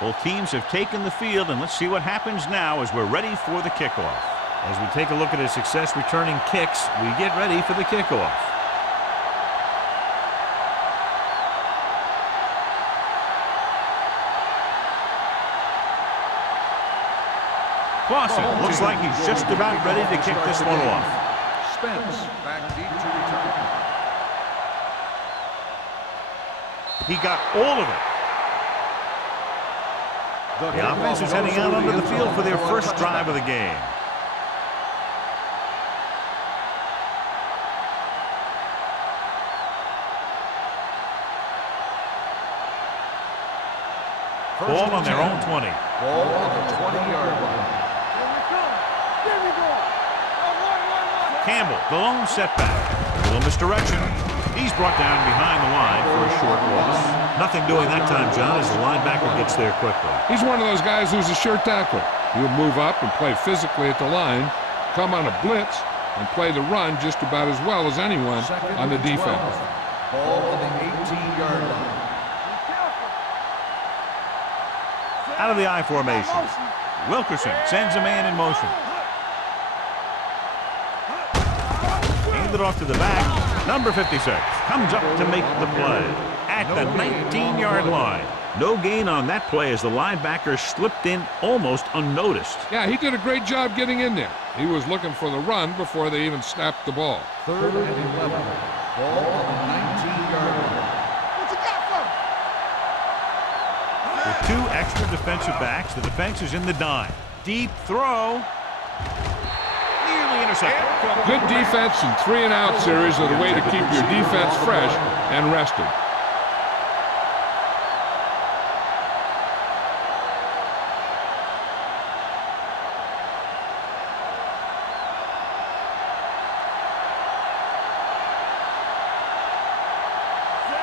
Both teams have taken the field, and let's see what happens now as we're ready for the kickoff. As we take a look at his success returning kicks, we get ready for the kickoff. Clausen looks like he's just about ready to kick this one off. Spence back deep to return. He got all of it. The offense is heading out onto the field for their first drive of the game. Ball on their own 20. Ball on the 20-yard line. Campbell, the lone setback. A little misdirection. He's brought down behind the line for a short loss. Nothing doing that time, John, as the linebacker gets there quickly. He's one of those guys who's a sure tackler. He'll move up and play physically at the line, come on a blitz, and play the run just about as well as anyone on the defense. Ball on the 18-yard line. Out of the I formation. Wilkerson sends a man in motion. Handed off to the back. Number 56 comes up to make the play at the 19-yard line. No gain on that play as the linebacker slipped in almost unnoticed. Yeah, he did a great job getting in there. He was looking for the run before they even snapped the ball. 3rd and 11. Ball on the 19-yard line. With 2 extra defensive backs, the defense is in the dime. Deep throw. Nearly intercepted. Good defense and 3-and-out series are the way to keep your defense fresh and rested.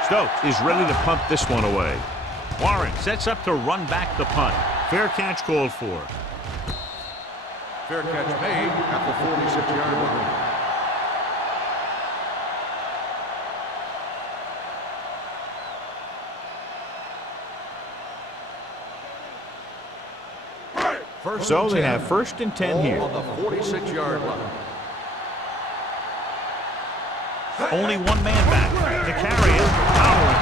Stokes is ready to punt this one away. Warren sets up to run back the punt. Fair catch called for. Fair catch made at the 46-yard line. So they have 1st and 10 here. On the 46-yard line. Only one man back to carry it. Powering.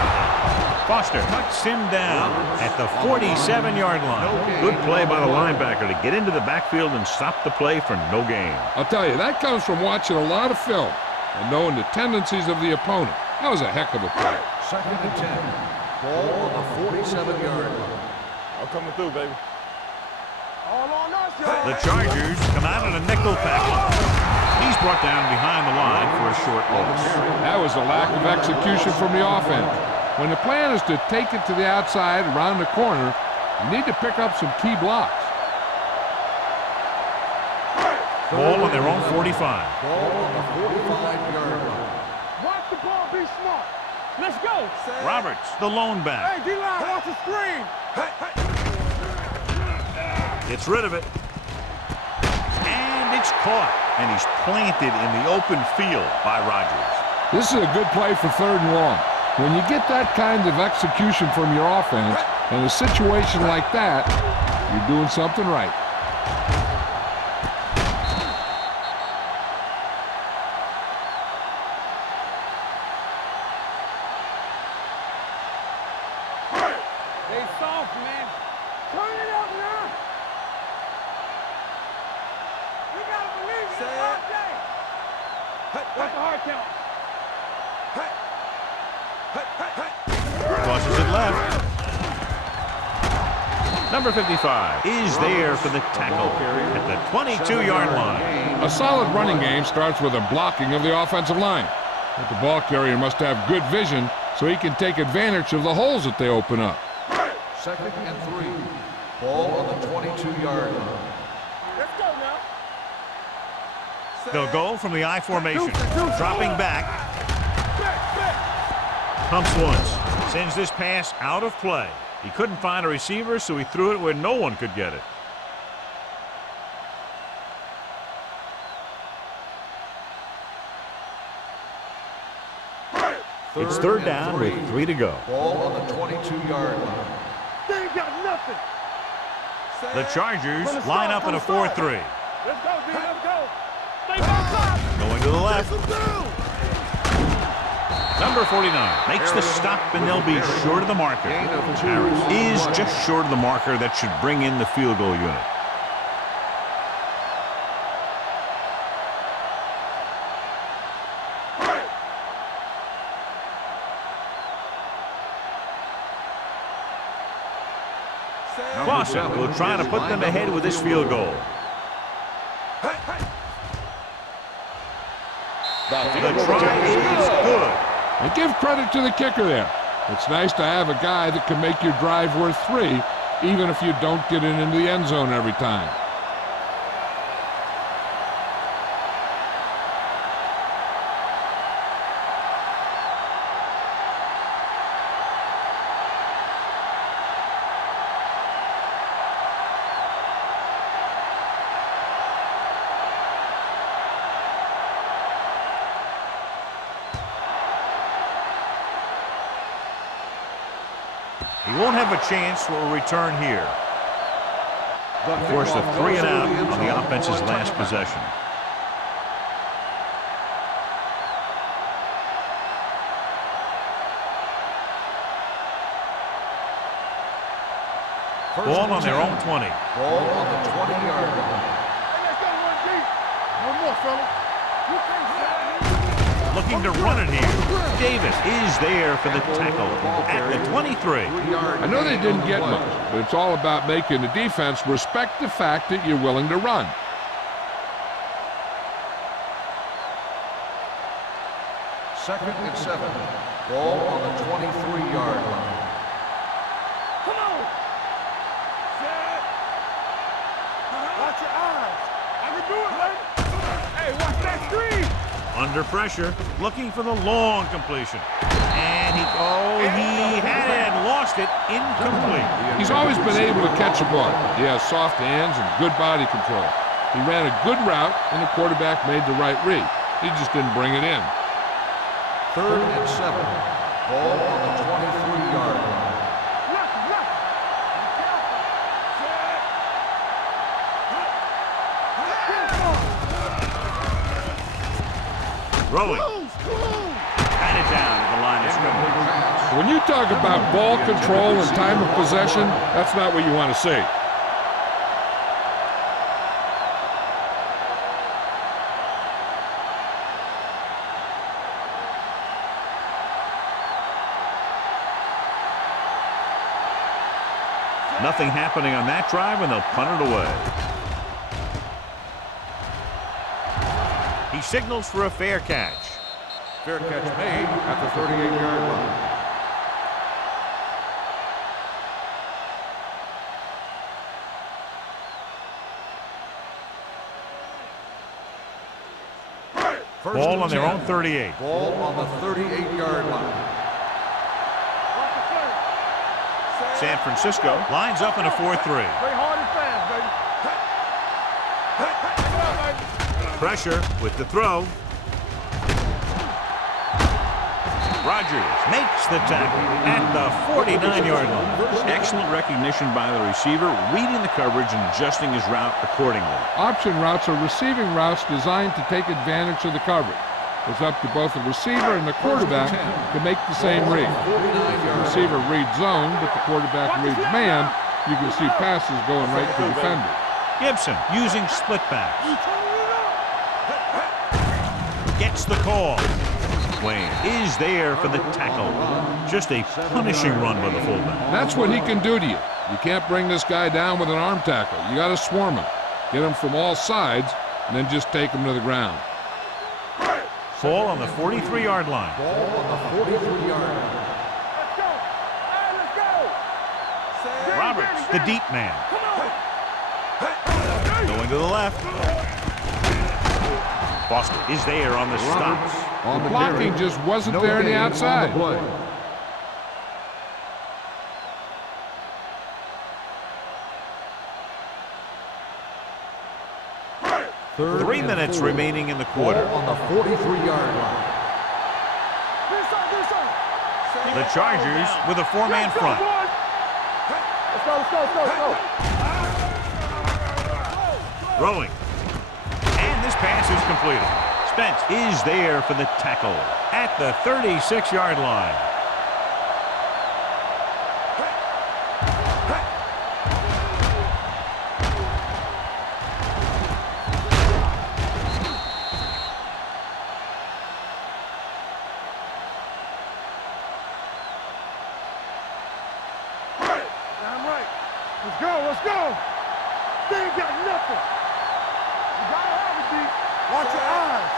Foster cuts him down at the 47-yard line. Good play by the linebacker to get into the backfield and stop the play for no gain. I'll tell you, that comes from watching a lot of film and knowing the tendencies of the opponent. That was a heck of a play. 2nd and 10. Ball on the 47-yard line. I'm coming through, baby. The Chargers come out in a nickel package. He's brought down behind the line for a short loss. That was a lack of execution from the offense. When the plan is to take it to the outside, around the corner, you need to pick up some key blocks. Ball on their own 45. Ball on the 45-yard line. Watch the ball, be smart. Let's go. Roberts, the lone back. Hey, D-line, watch the screen. Gets rid of it. And it's caught. And he's planted in the open field by Rodgers. This is a good play for 3rd and long. When you get that kind of execution from your offense in a situation like that, you're doing something right. They soft, man. Turn it up now. We gotta believe in the hard day. What's the hard count? Crosses it left. Number 55 is there for the tackle at the 22-yard line. A solid running game starts with a blocking of the offensive line. But the ball carrier must have good vision so he can take advantage of the holes that they open up. 2nd and 3. Ball on the 22-yard line. Let's go now. They'll go from the I formation. Dropping back. Pumps once. Sends this pass out of play. He couldn't find a receiver, so he threw it where no one could get it. It's 3rd down with 3 to go. Ball on the 22-yard line. They ain't got nothing. The Chargers line up in a 4-3. Let's go, D. Let's go. They back up. Going to the left. Chase 'em down. Number 49 makes the stop, and they'll be short of the marker. Gain of 2. Harris is just short of the marker. That should bring in the field goal unit. Clausen will try to put them ahead with this field goal. The try is good. And give credit to the kicker there. It's nice to have a guy that can make your drive worth 3, even if you don't get it into the end zone every time. He won't have a chance for a return here. Force the 3 and out on the offense's last possession. Ball on their own 20. Ball on the 20-yard line. Hey, let's go, one deep. One more, fella. You can't stop me. Looking to run it here. Davis is there for the tackle at the 23. I know they didn't get much, but it's all about making the defense respect the fact that you're willing to run. Second and 7. Ball on the 23-yard line. Come on. Set. Watch your eyes. I can do it, man. Hey, watch that screen. Under pressure, looking for the long completion. And he had it and lost it, incomplete. He's always been able to catch a ball. He has soft hands and good body control. He ran a good route, and the quarterback made the right read. He just didn't bring it in. Third and 7. Ball on the 23-yard line. Left. Be careful. Set. Throwing. Close. Batted down at the line of scrimmage. When you talk about ball control and time of possession, that's not what you want to see. Nothing happening on that drive, and they'll punt it away. He signals for a fair catch. Fair catch made at the 38-yard line. Ball on their own 38. Ball on the 38-yard line. Watch the play. Set. San Francisco lines up in a 4-3. Play hard and fast, baby. Take it out, baby. Pressure with the throw. Rogers makes the tackle at the 49-yard line. Excellent recognition by the receiver, reading the coverage and adjusting his route accordingly. Option routes are receiving routes designed to take advantage of the coverage. It's up to both the receiver and the quarterback to make the same read. The receiver reads zone, but the quarterback reads man. You can see passes going right to defenders. Gibson using split backs. Gets the call. Wayne is there for the tackle. Just a punishing run by the fullback. That's what he can do to you. You can't bring this guy down with an arm tackle. You got to swarm him. Get him from all sides, and then just take him to the ground. Ball on the 43-yard line. Ball on the 43-yard line. Let's go. Hey, let's go. Set. Roberts, the deep man. Come on. Going to the left. Foster is there on the stops. The blocking just wasn't there on the outside. Third 3 and minutes 4. remaining in the quarter. Ball on the 43-yard line. This on. The Chargers with a 4-man front. go. Throwing. And this pass is completed. Spence is there for the tackle at the 36-yard line. Damn right. Let's go. They ain't got nothing. You gotta have it, D. Watch your eyes.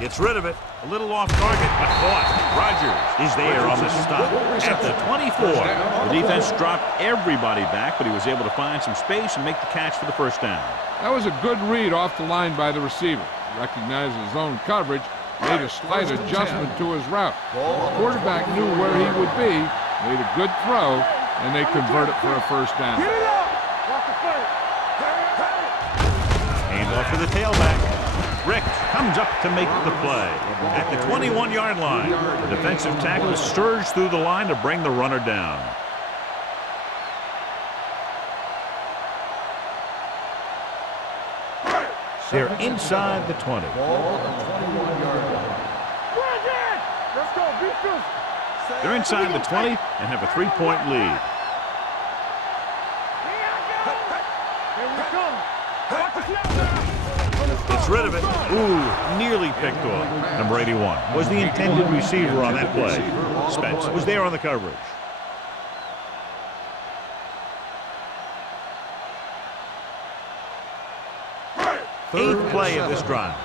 Gets rid of it. A little off target, but caught. Rogers is there on the stop at the 24. The defense dropped everybody back, but he was able to find some space and make the catch for the first down. That was a good read off the line by the receiver. Recognized his zone coverage, made a slight adjustment to his route. The quarterback knew where he would be, made a good throw, and they convert it for a first down. Get it up. Watch the play. Hand off to the tailback. Rick comes up to make the play at the 21-yard line. The defensive tackle surged through the line to bring the runner down. They're inside the 20. Let's go. Be physical. They're inside the 20 and have a 3-point lead. Here we come. Watch the snap now. Gets rid of it. Ooh, nearly picked off. Number 81 was the intended receiver on that play. Spence was there on the coverage. Eighth play of this drive.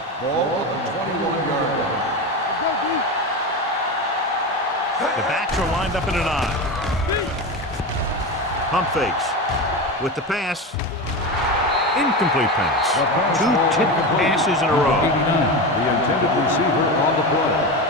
The backs are lined up in an I. Pump fakes with the pass. Incomplete pass. Two tipped passes in a row. The intended receiver on the play.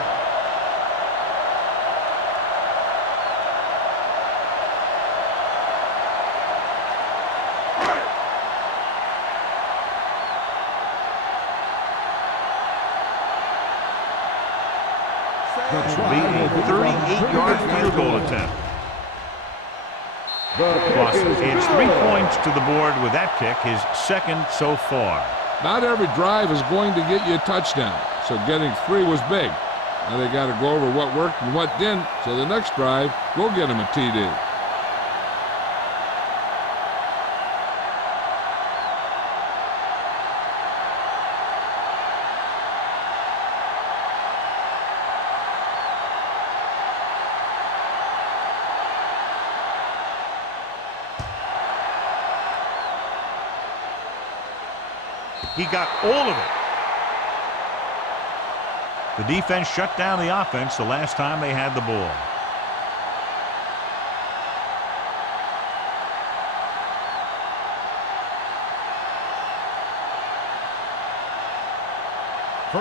This will be a 38-yard field goal attempt. Boston adds 3 points to the board with that kick, his second so far. Not every drive is going to get you a touchdown, so getting 3 was big. Now they got to go over what worked and what didn't, so the next drive will get them a TD. He got all of it. The defense shut down the offense the last time they had the ball.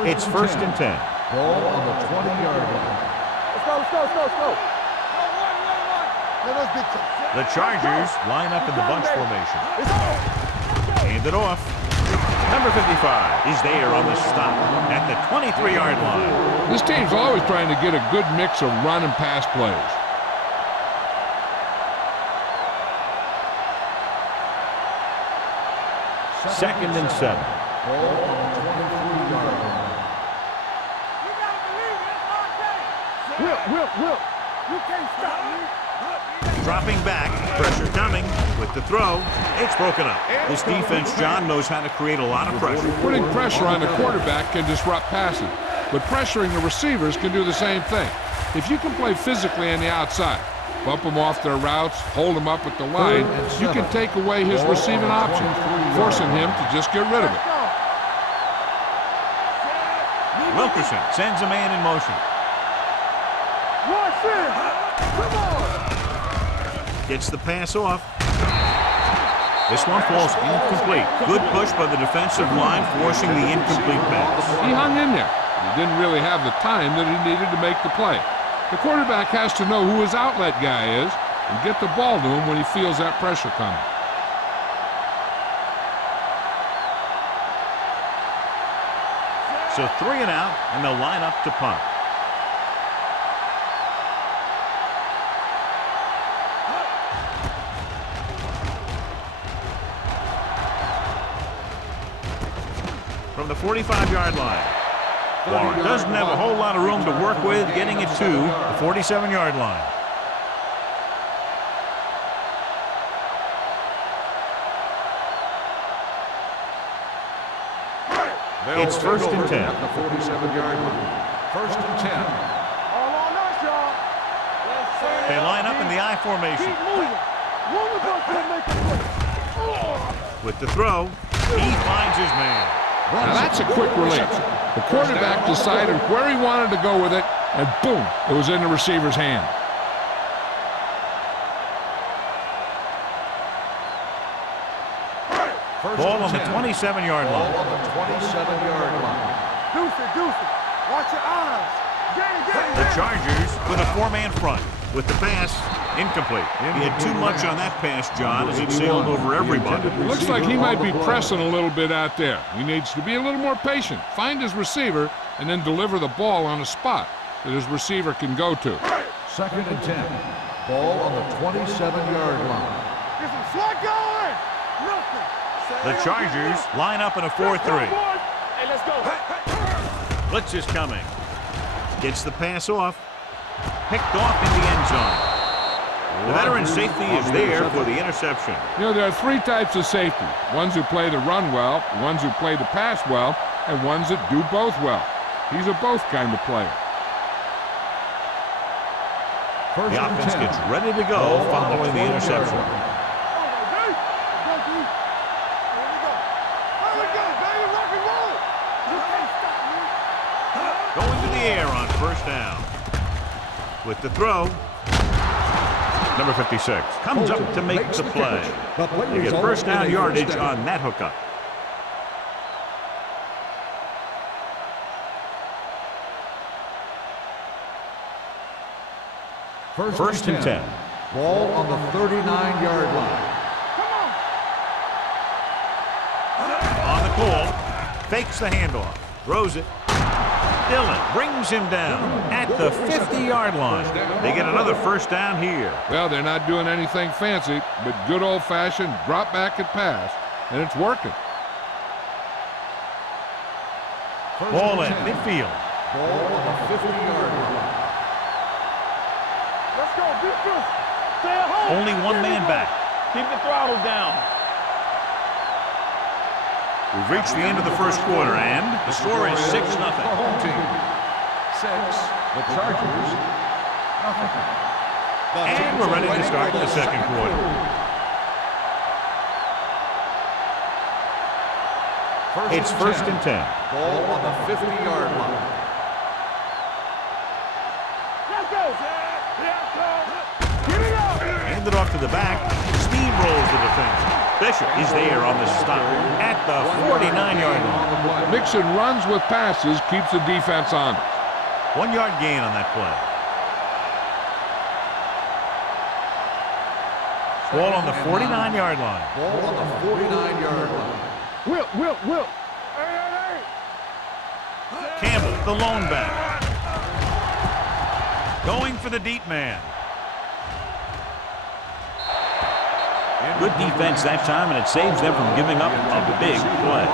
It's first and 10. Ball on the 20-yard line. Let's go. Let us get you. The Chargers line up in the bunch formation. Hand it off. Number 55 is there on the stop at the 23-yard line. This team's always trying to get a good mix of run and pass plays. Second and 7. Ball on the 23-yard line. You gotta believe it. Will. You can't stop me. Dropping back, pressure coming with the throw. It's broken up. This defense, John, knows how to create a lot of pressure. Putting pressure on the quarterback can disrupt passing, but pressuring the receivers can do the same thing. If you can play physically on the outside, bump them off their routes, hold them up at the line, you can take away his receiving option, forcing him to just get rid of it. Wilkerson sends a man in motion. Rush in. Come on. Gets the pass off. This one falls incomplete. Good push by the defensive line, forcing the incomplete pass. He hung in there. He didn't really have the time that he needed to make the play. The quarterback has to know who his outlet guy is and get the ball to him when he feels that pressure coming. So 3 and out, and they'll line up to punt. from the 45-yard line. Warren doesn't have a whole lot of room to work with getting it to the 47-yard line. It's first and 10. At the 47-yard line. First and 10. All on us, y'all. They line up in the I formation. Keep moving. One of us will make a play. With the throw, he finds his man. Now that's a quick release. The quarterback decided where he wanted to go with it, and boom, it was in the receiver's hand. Ball on the 27-yard line. Ball on the 27-yard line. Deuce it. Watch your eyes. Get The Chargers with a four-man front. With the pass, incomplete. He had too much on that pass, John, as it sailed over everybody. Looks like he might be pressing a little bit out there. He needs to be a little more patient, find his receiver, and then deliver the ball on a spot that his receiver can go to. Second and 10. Ball on the 27-yard line. Get some slack going. Nothing. The Chargers line up in a 4-3. Hey, let's go. Blitz is coming. Gets the pass off. Picked off in the end zone. The veteran safety is there for the interception. You know, there are three types of safety. Ones who play the run well, ones who play the pass well, and ones that do both well. He's a both kind of player. The offense gets ready to go following the interception. Going to the air on first down. With the throw, number 56 comes up to make the play. They get first down yardage on that hookup. First and 10. Ball on the 39-yard line. On the call, fakes the handoff, throws it. Dillon brings him down at the 50-yard line. They get another first down here. Well, they're not doing anything fancy, but good old-fashioned drop back and pass, and it's working. Ball at midfield. Ball on the 50-yard line. Let's go, defense. Stay at home. Only one man back. Keep the throttle down. We've reached the end of the first quarter, and the score is 6-0. The home team. 6. The Chargers. Nothing. And we're ready to start the second quarter. It's first and 10. Ball on the 50-yard line. Let's go. Get it out. Hand it off to the back. Steamrolls the defense. Bishop is there on the stop at the 49-yard line. Mixon runs with passes, keeps the defense honest. 1 yard gain on that play. Ball on the 49-yard line. Ball on the 49-yard line. Will. Campbell, the lone back. Going for the deep man. Good defense that time, and it saves them from giving up a big play.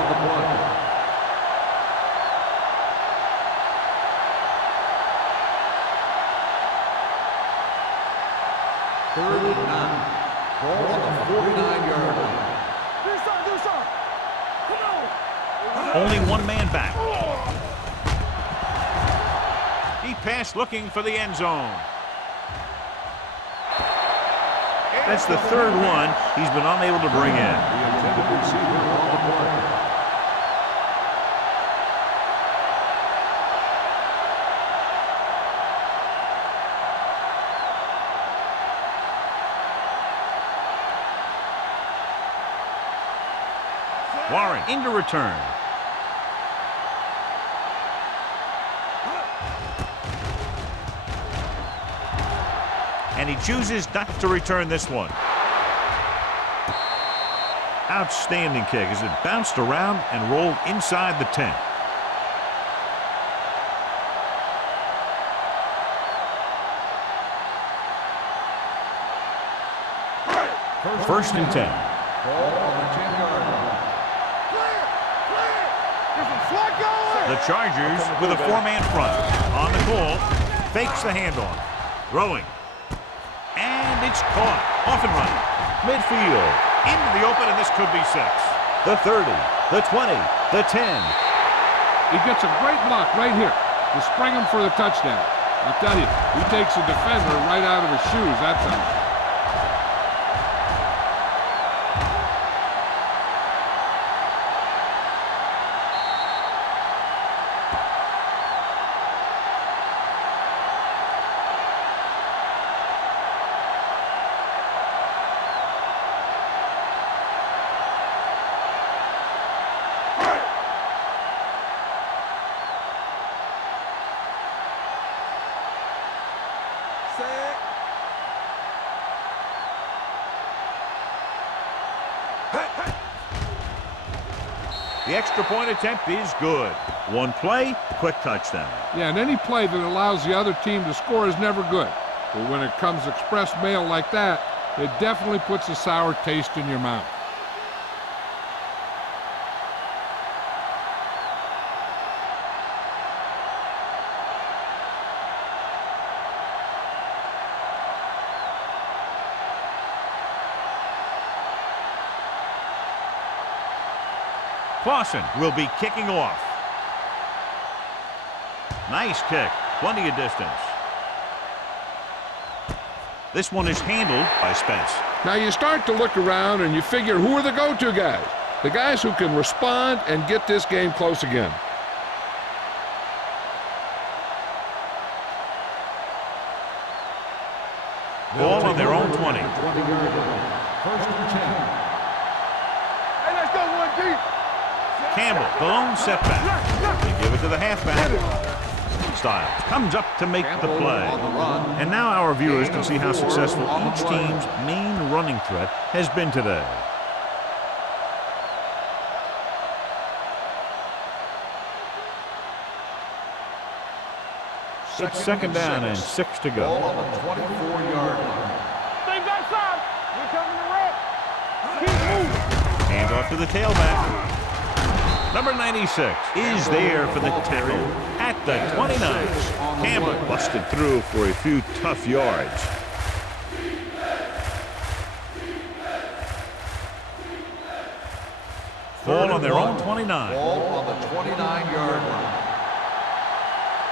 Third and 9. Ball on the 49-yard line. Do something. Come on. Only one man back. He passed looking for the end zone. That's the third one he's been unable to bring in. The intended receiver on the play. Warren into return. And he chooses not to return this one. Outstanding kick as it bounced around and rolled inside the 10. First and 10. Ball on the 10-yard line. Clear. The Chargers with a four-man front. On the call, fakes the handoff. Throwing. And it's caught. Off and running. Midfield. Into the open, and this could be 6. The 30, the 20, the 10. He gets a great block right here to spring him for the touchdown. I'll tell you, he takes a defender right out of his shoes that time. The extra point attempt is good. One play, quick touchdown. Yeah, and any play that allows the other team to score is never good. But when it comes express mail like that, it definitely puts a sour taste in your mouth. Clausen will be kicking off. Nice kick. Plenty of distance. This one is handled by Spence. Now you start to look around and you figure, who are the go-to guys? The guys who can respond and get this game close again. Ball on their own 20. 20-yard line. First and 10. Hey, let's go, 1 deep. Campbell, the lone setback. They give it to the halfback. Styles comes up to make the play. And now our viewers can see how successful each team's main running threat has been today. It's second down and 6 to go. Ball on the 24-yard line. Things outside. We're coming to red. Keep moving. Hands off to the tailback. Number 96 is there for the tackle at the 29. Campbell busted through for a few tough yards. Ball on their own 29. Ball on the 29-yard line.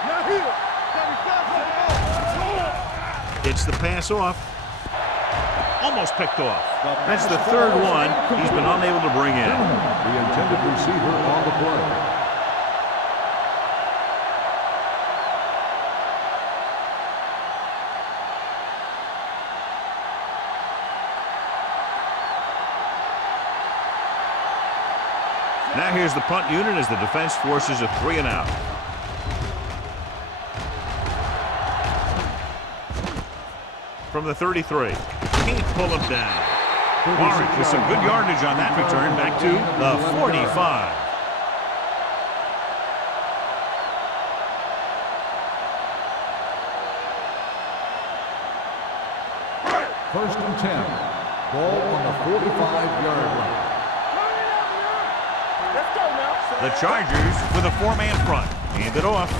Now here. It's the pass off. Almost picked off. That's the third one he's been unable to bring in. The intended receiver on the play. Now here's the punt unit as the defense forces a 3-and-out. From the 33. Can't pull him down. Orange with some good yardage on that return back to the 45. First and 10. Ball on the 45-yard line. Let's go now. The Chargers with a four-man front. Hand it off.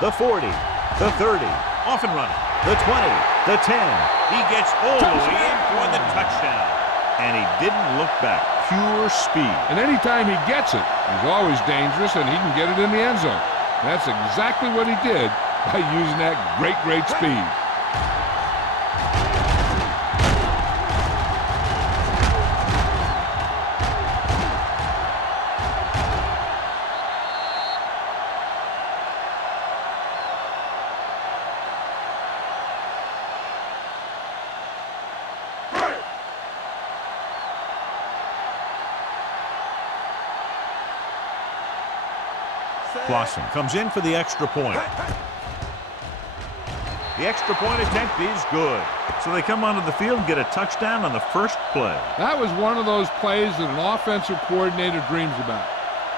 The 40. The 30. Off and running. The 20. The 10. He gets all the way in for the touchdown. And he didn't look back. Pure speed. And anytime he gets it, he's always dangerous and he can get it in the end zone. That's exactly what he did by using that great speed. Clausen comes in for the extra point. The extra point attempt is good. So they come onto the field and get a touchdown on the first play. That was one of those plays that an offensive coordinator dreams about.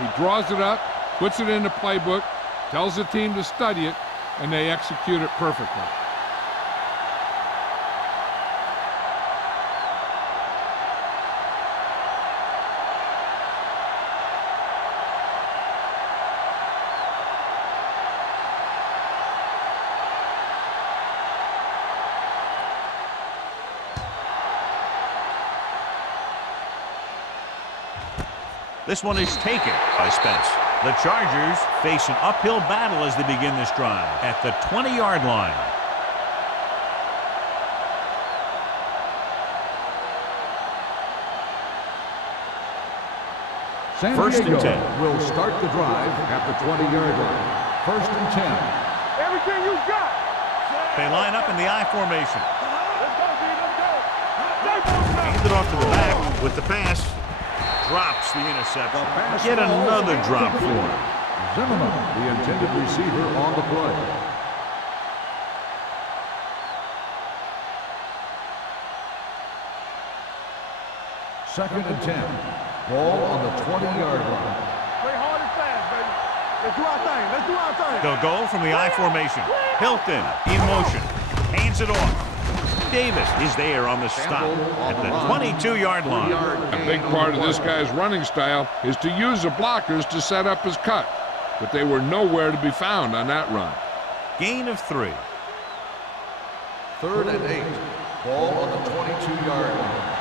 He draws it up, puts it in the playbook, tells the team to study it, and they execute it perfectly. This one is taken by Spence. The Chargers face an uphill battle as they begin this drive at the 20-yard line. First and 10. Will start the drive at the 20-yard line. First and 10. Everything you got. They line up in the I formation. Let's go, D. Let's go. Hand it off to the back with the pass. Drops the interception. Get another drop for him. Zimmerman, the intended receiver on the play. Second and 10. Ball on the 20-yard line. Play hard and fast, baby. Let's do our thing. Let's do our thing. They'll go from the I formation. Hilton in motion. Hands it off. Davis is there on the stop at the 22-yard line. A big part of this guy's running style is to use the blockers to set up his cut, but they were nowhere to be found on that run. Gain of 3. Third and 8. Ball on the 22-yard line.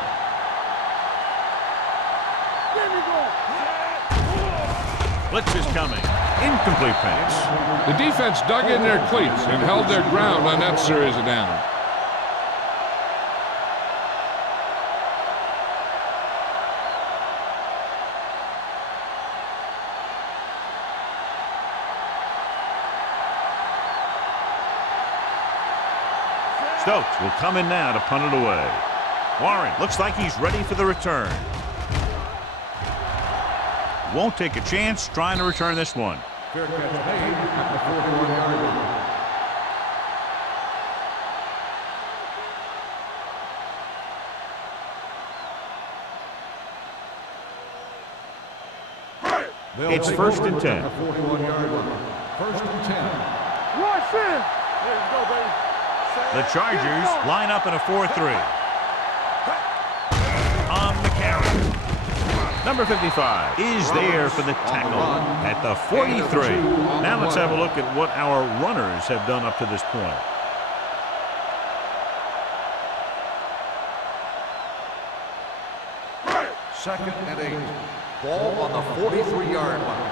There we go. Blitz is coming. Incomplete pass. The defense dug in their cleats and held their ground on that series of downs. Stokes will come in now to punt it away. Warren looks like he's ready for the return. Won't take a chance trying to return this one. Fair catch made at the 41-yard line. It's first and 10. At the 41-yard line. First and 10. Rush in. There you go, baby. The Chargers line up in a 4-3. On the carry. Number 55 is there for the tackle at the 43. Now let's have a look at what our runners have done up to this point. Second and 8. Ball on the 43-yard line.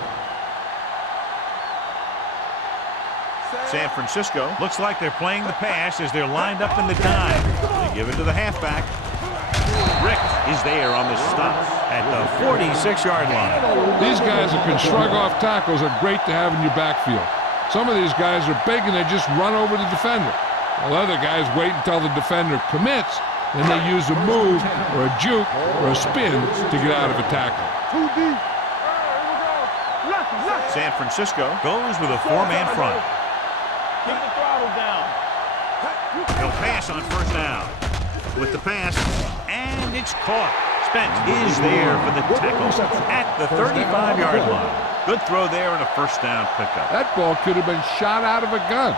San Francisco looks like they're playing the pass as they're lined up in the dime. They give it to the halfback. Rick is there on the stop at the 46-yard line. These guys that can shrug off tackles are great to have in your backfield. Some of these guys are big and they just run over the defender, while other guys wait until the defender commits, then they use a move or a juke or a spin to get out of a tackle. Too deep. Here we go. Left. San Francisco goes with a 4-man front. Keep the throttle down. He'll pass on first down. With the pass, and it's caught. Spence is there for the tackle at the 35-yard line. Good throw there and a first down pickup. That ball could have been shot out of a gun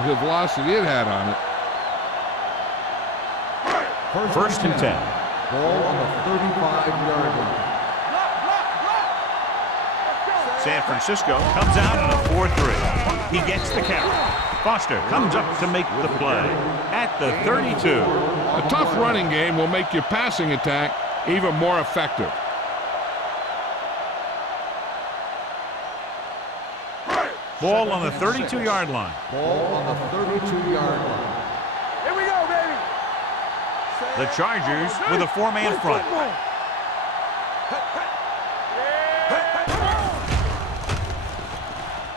with the velocity it had on it. First and 10. Ball on the 35-yard line. San Francisco comes out in a 4-3. He gets the carry. Foster comes up to make the play at the 32. A tough running game will make your passing attack even more effective. Ball on the 32-yard line. Ball on the 32-yard line. Here we go, baby. The Chargers with a 4-man front.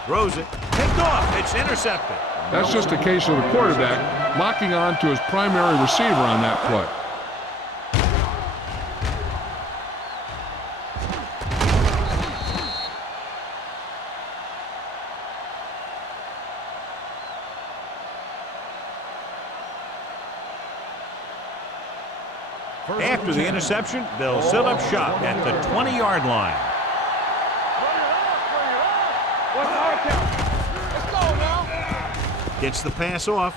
Throws it. Picked off. It's intercepted. That's just a case of the quarterback locking on to his primary receiver on that play. After the interception, they'll set up shop at the 20-yard line. What's our count? Let's go now. Gets the pass off.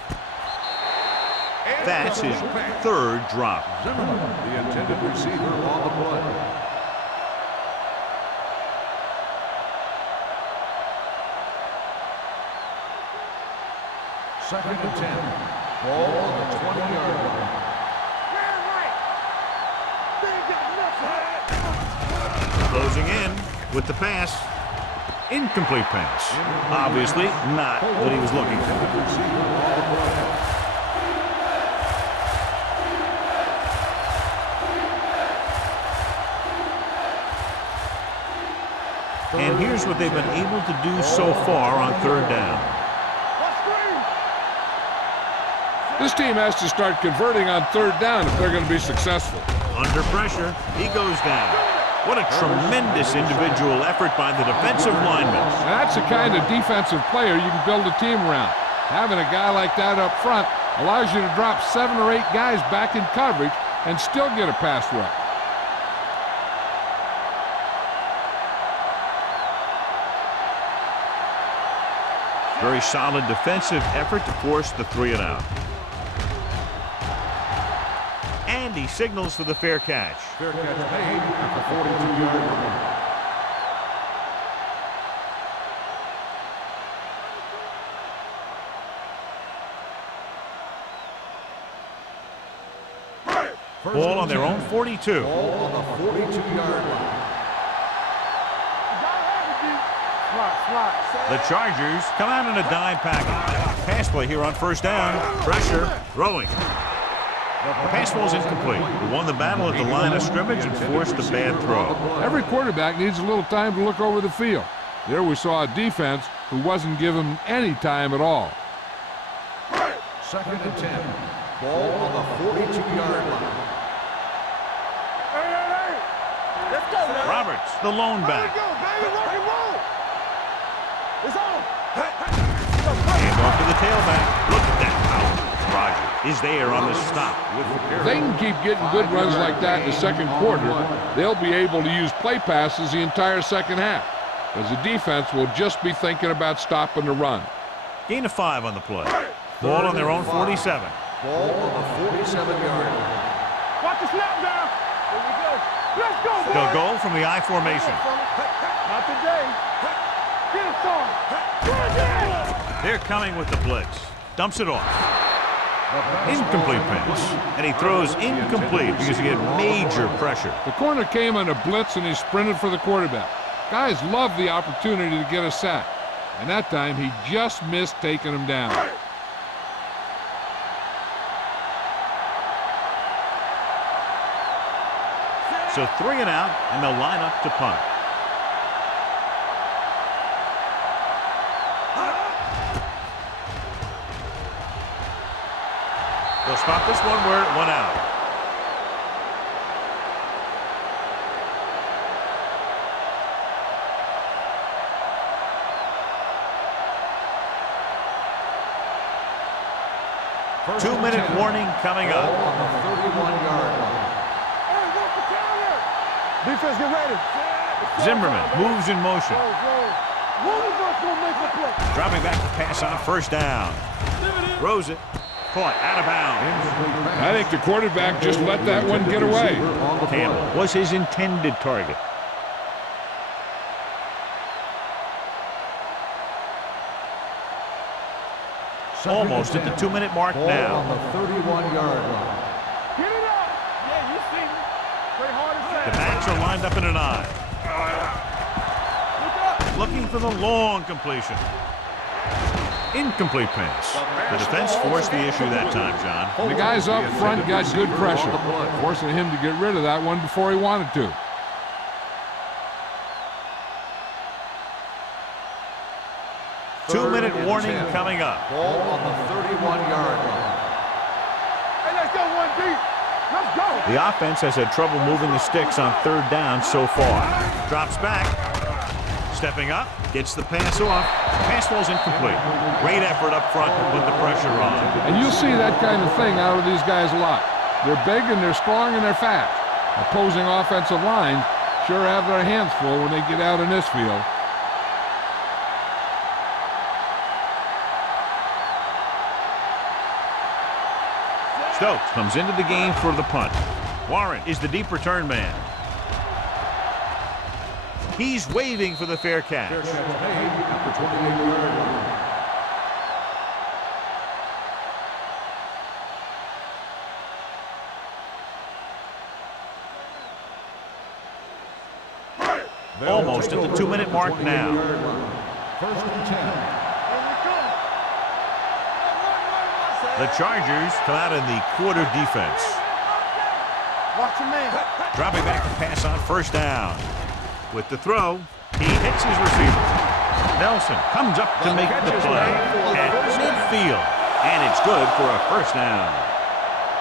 That's his third drop. Zimmerman, the intended receiver on the play. Second and 10. Ball on the 20-yard line. Closing in with the pass. Incomplete pass. Obviously not what he was looking for. And here's what they've been able to do so far on third down. This team has to start converting on third down if they're going to be successful. Under pressure, he goes down. What a tremendous individual effort by the defensive lineman. Now, that's the kind of defensive player you can build a team around. Having a guy like that up front allows you to drop 7 or 8 guys back in coverage and still get a pass rush. Very solid defensive effort to force the 3-and-out. And he signals for the fair catch. Fair catch made at the 42-yard line. Ball on their own 42. Ball on the 42-yard line. The Chargers come out in a dime package. Pass play here on first down. Pressure, throwing. The pass ball is incomplete. He won the battle at the line of scrimmage and forced a bad throw. Every quarterback needs a little time to look over the field. There we saw a defense who wasn't given any time at all. 2nd and 10. Ball on the 42-yard line. Let's go, man. Roberts, the lone back. Let's go, baby. Rock and roll. It's on. Hand off to the tailback. Look at that power. Roger is there on the stop. If they can keep getting good runs like that in the second quarter, they'll be able to use play passes the entire second half, as the defense will just be thinking about stopping the run. Gain of 5 on the play. Ball on their own 47. Ball on the 47-yard line. Watch the snap down. Here we go. Let's go, boys. They'll go from the I formation. Not today. Get it, son. They're coming with the blitz. Dumps it off. Incomplete pass. And he throws incomplete because he had major pressure. The corner came on a blitz and he sprinted for the quarterback. Guys love the opportunity to get a sack. And that time he just missed taking him down. So 3-and-out, and they'll line up to punt. They'll spot this one where it went out. Two-minute warning coming up. Ball on the 31-yard line. Hey, walk the counter. Defense, get ready. Zimmerman moves in motion. One of us will make the play. Dropping back to pass on first down. Throws it. Caught out of bounds. I think the quarterback just let that one get away. Campbell was his intended target. Almost at the 2-minute mark Ball now. on the 31-yard line. Get it up. Yeah, you see me. Play hard and The fast. backs are lined up in an eye. Look up. Looking for the long completion. Incomplete pass. The defense forced the issue that time, John. The guys up front got good pressure, forcing him to get rid of that one before he wanted to. Two-minute warning coming up. Ball on the 31-yard line. Hey, let's go one deep. Let's go. The offense has had trouble moving the sticks on third down so far. Drops back. Stepping up. Gets the pass off. Pass ball's incomplete. Great effort up front to put the pressure on. And you'll see that kind of thing out of these guys a lot. They're big and they're strong and they're fast. Opposing offensive lines sure have their hands full when they get out in this field. Stokes comes into the game for the punt. Warren is the deep return man. He's waving for the fair catch. Fair catch made at the 28-yard line. almost at the 2-minute mark now. First and 10. The Chargers come out in the quarter defense. Watch your man. Dropping back to pass on first down. With the throw, he hits his receiver. Nelson comes up to make the play at midfield, and it's good for a first down.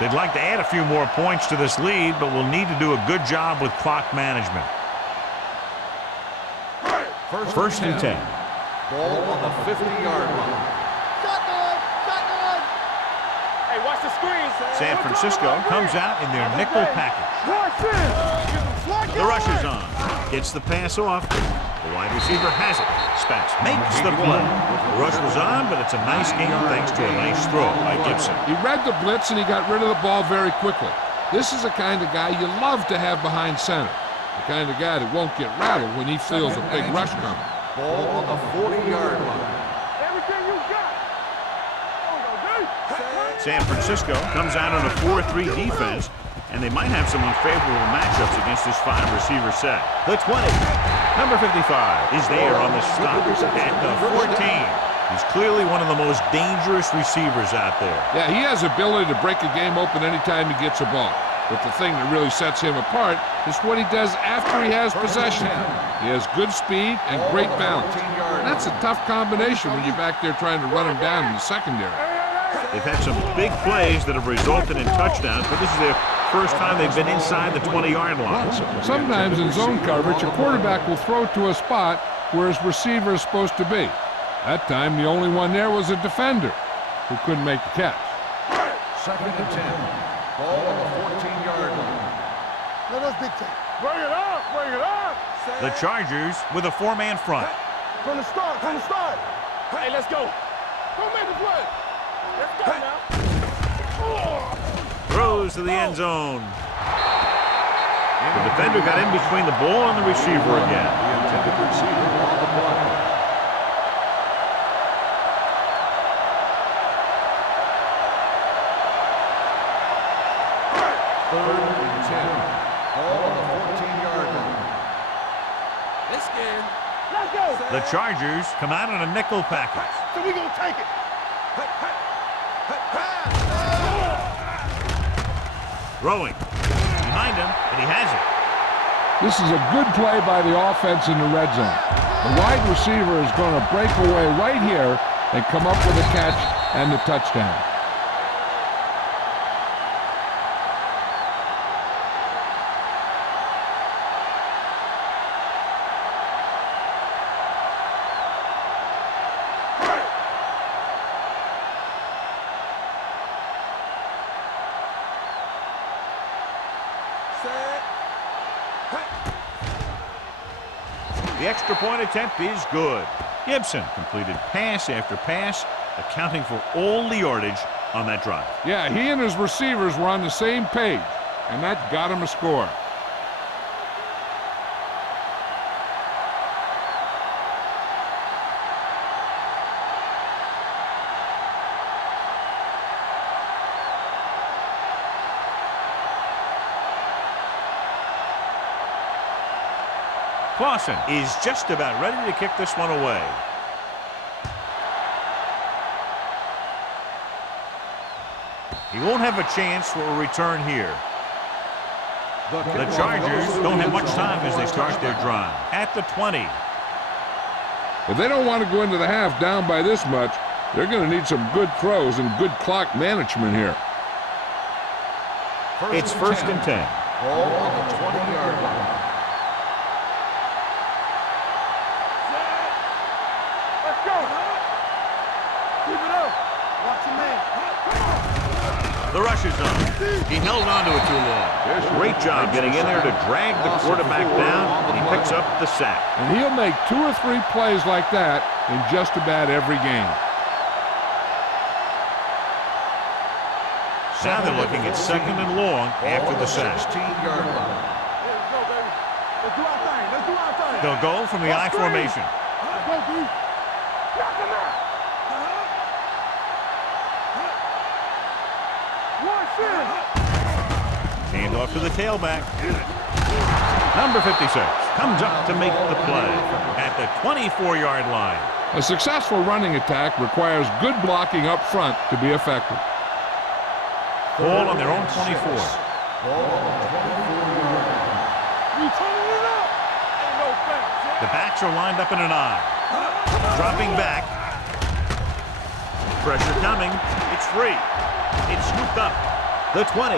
They'd like to add a few more points to this lead, but will need to do a good job with clock management. First and 10. Ball on the 50-yard line. Shotgun. Hey, watch the screen. San Francisco comes out in their nickel package. The rush is on. Gets the pass off. The wide receiver has it. Spence makes the play. The rush was on, but it's a nice game thanks to a nice throw by Gibson. He read the blitz and he got rid of the ball very quickly. This is the kind of guy you love to have behind center. The kind of guy that won't get rattled when he feels a big rush coming. Ball on the 40-yard line. Everything you got. San Francisco comes out on a 4-3 defense, and they might have some unfavorable matchups against this 5-receiver set. The 20, number 55, is there on the stop at the 14. He's clearly one of the most dangerous receivers out there. Yeah, he has the ability to break a game open anytime he gets a ball. But the thing that really sets him apart is what he does after he has possession. He has good speed and great balance. That's a tough combination when you're back there trying to run him down in the secondary. They've had some big plays that have resulted in touchdowns, but this is their first time they've been inside the 20-yard line. Sometimes in zone coverage, a quarterback will throw to a spot where his receiver is supposed to be. That time, the only one there was a defender who couldn't make the catch. Second and 10. Ball on the 14-yard line. Let us dictate. Bring it up. The Chargers with a 4-man front. From the start. Hey, let's go. Go make the play. Let's go now. Throws to the end zone. The defender got in between the ball and the receiver again. The intended receiver on the play. Third and 10. Ball on the 14-yard line. Let's go. The Chargers come out on a nickel package. So we gonna take it. Throwing. Behind him, but he has it. This is a good play by the offense in the red zone. The wide receiver is going to break away right here and come up with a catch and the touchdown. The extra point attempt is good. Gibson completed pass after pass, accounting for all the yardage on that drive. Yeah, he and his receivers were on the same page, and that got him a score. Clausen is just about ready to kick this one away. He won't have a chance for a return here. The Chargers don't have much time as they start their drive. At the 20. If they don't want to go into the half down by this much, they're going to need some good throws and good clock management here. It's first and 10. Ball on the 20-yard line. The rush is on. He held on to it too long. Great job getting in there to drag the quarterback down, and he picks up the sack. And he'll make 2 or 3 plays like that in just about every game. Now they're looking at second and long after the sack. 16-yard line. Let's go, baby. Let's do our thing. They'll go from the I formation. Let's go, dude. Knock him out. Hand off to the tailback. Number 56. comes up to make the play at the 24-yard line. A successful running attack requires good blocking up front to be effective. Ball on their own 24. Ball on the 24-yard line. You turning it up. Ain't no fence. The backs are lined up in an I. Dropping back. Pressure coming. It's free. It's scooped up. The 20.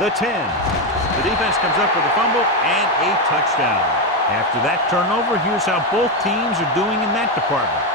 The 10. The defense comes up with a fumble and a touchdown. After that turnover, here's how both teams are doing in that department.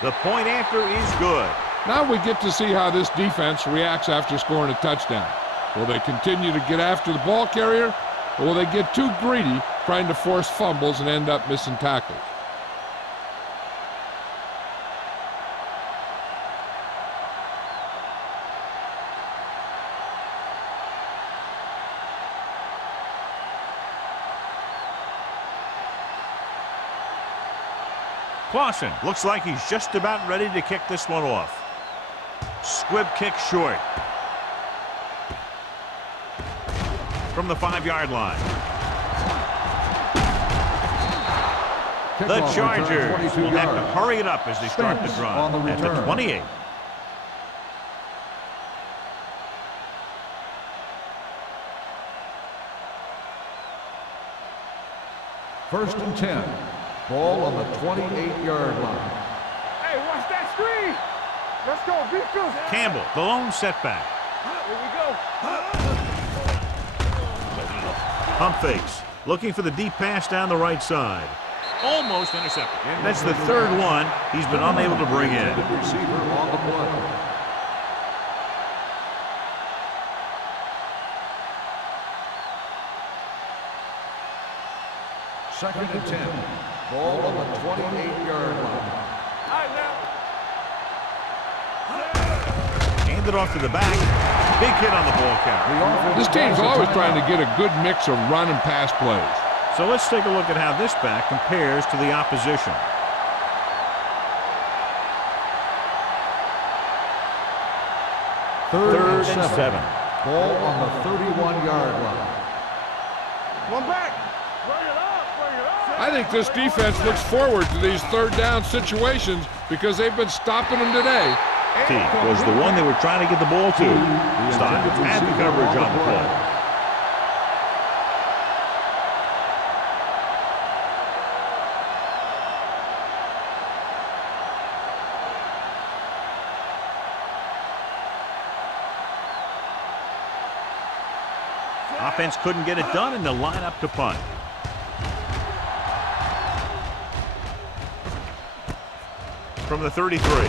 The point after is good. Now we get to see how this defense reacts after scoring a touchdown. Will they continue to get after the ball carrier, or will they get too greedy trying to force fumbles and end up missing tackles? Clausen looks like he's just about ready to kick this one off. Squib kick short. From the 5-yard line. The Chargers will have to hurry it up as they start the drive at the 28. First and 10. Ball on the 28-yard line. Hey, watch that screen. Let's go, Beacon. Campbell, the lone setback. Here we go. Pump fakes, looking for the deep pass down the right side. Almost intercepted. That's the third one he's been unable to bring in. Receiver on the play. Second and 10. Ball on the 28-yard line. All right, now. Hand it off to the back. Big hit on the ball carrier. This team's always trying to get a good mix of run and pass plays. So let's take a look at how this back compares to the opposition. Third and 7. Ball on the 31-yard line. One back. Bring it up. Bring it up. I think this defense looks forward to these third down situations because they've been stopping them today. T was the one they were trying to get the ball to. Styles had the coverage on the play. Offense couldn't get it done in the lineup to punt. From the 33.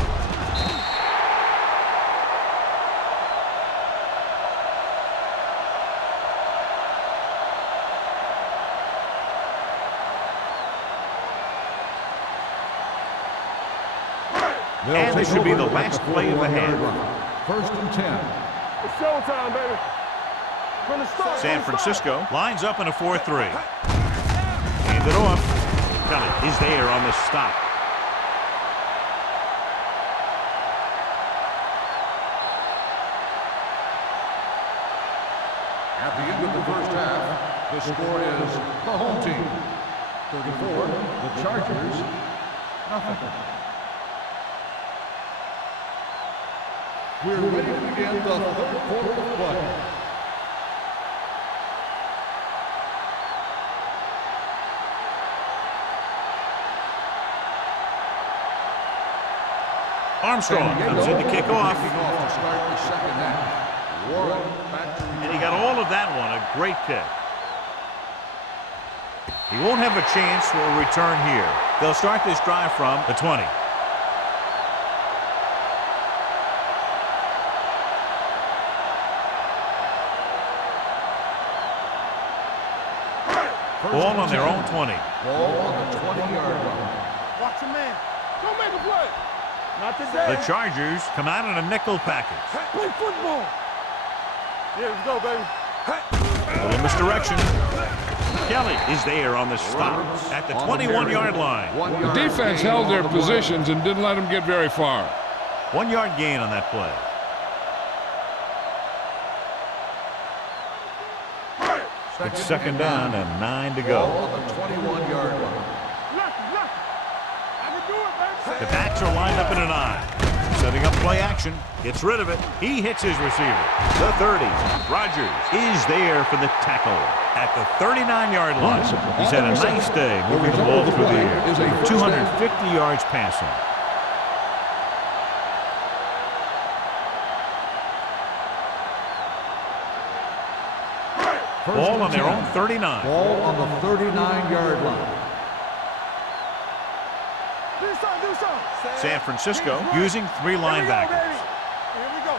And this should be the last play of the half. First and 10. It's showtime, baby. From the start. San Francisco lines up in a 4-3. Hand it off. Kelly is there on the stop. At the end of the first half, the score is the home team 34, the Chargers, nothing. We're ready to begin the third quarter of play. Armstrong comes in to kick off. Kicking off to start the second half. Warren back to And he got all of that one, a great kick. He won't have a chance for a return here. They'll start this drive from the 20. 20. Ball on the 20-yard line. Watch your man. Don't make a play. Not today. The Chargers come out in a nickel package. Play football. Yeah, let's go, baby. A little misdirection. Kelly is there on the stop at the 21-yard line. The defense held their positions and didn't let them get very far. 1 yard gain on that play. It's second down and 9 to Ball go. on the 21-yard line. Lucky. I can do it, baby. The backs are lined up in an I. Setting up play action. Gets rid of it. He hits his receiver. The 30. Rogers is there for the tackle at the 39-yard line. He's had a nice day moving the ball through the air. 250 yards passing. Ball on their own 39. Ball on the 39-yard line. Do something. San Francisco using 3 linebackers. Here we go.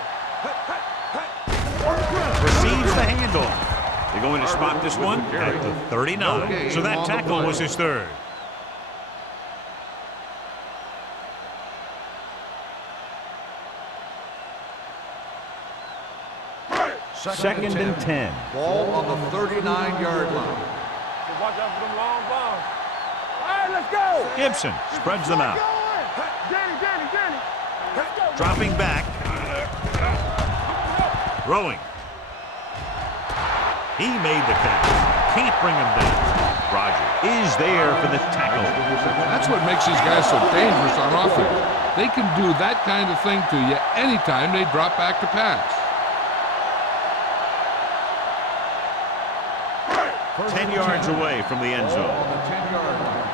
Receives the handoff. They're going to spot this one at the 39. So that tackle was his third. Second and 10. Ball on the 39-yard line. So watch out for them long balls. All right, let's go. Gibson spreads them out. Danny. Let's go. Dropping back. Throwing. He made the catch. Can't bring him down. Rogers is there for the tackle. That's what makes these guys so dangerous on offense. They can do that kind of thing to you anytime they drop back to pass. 10 yards away from the end zone. On the 10-yard line.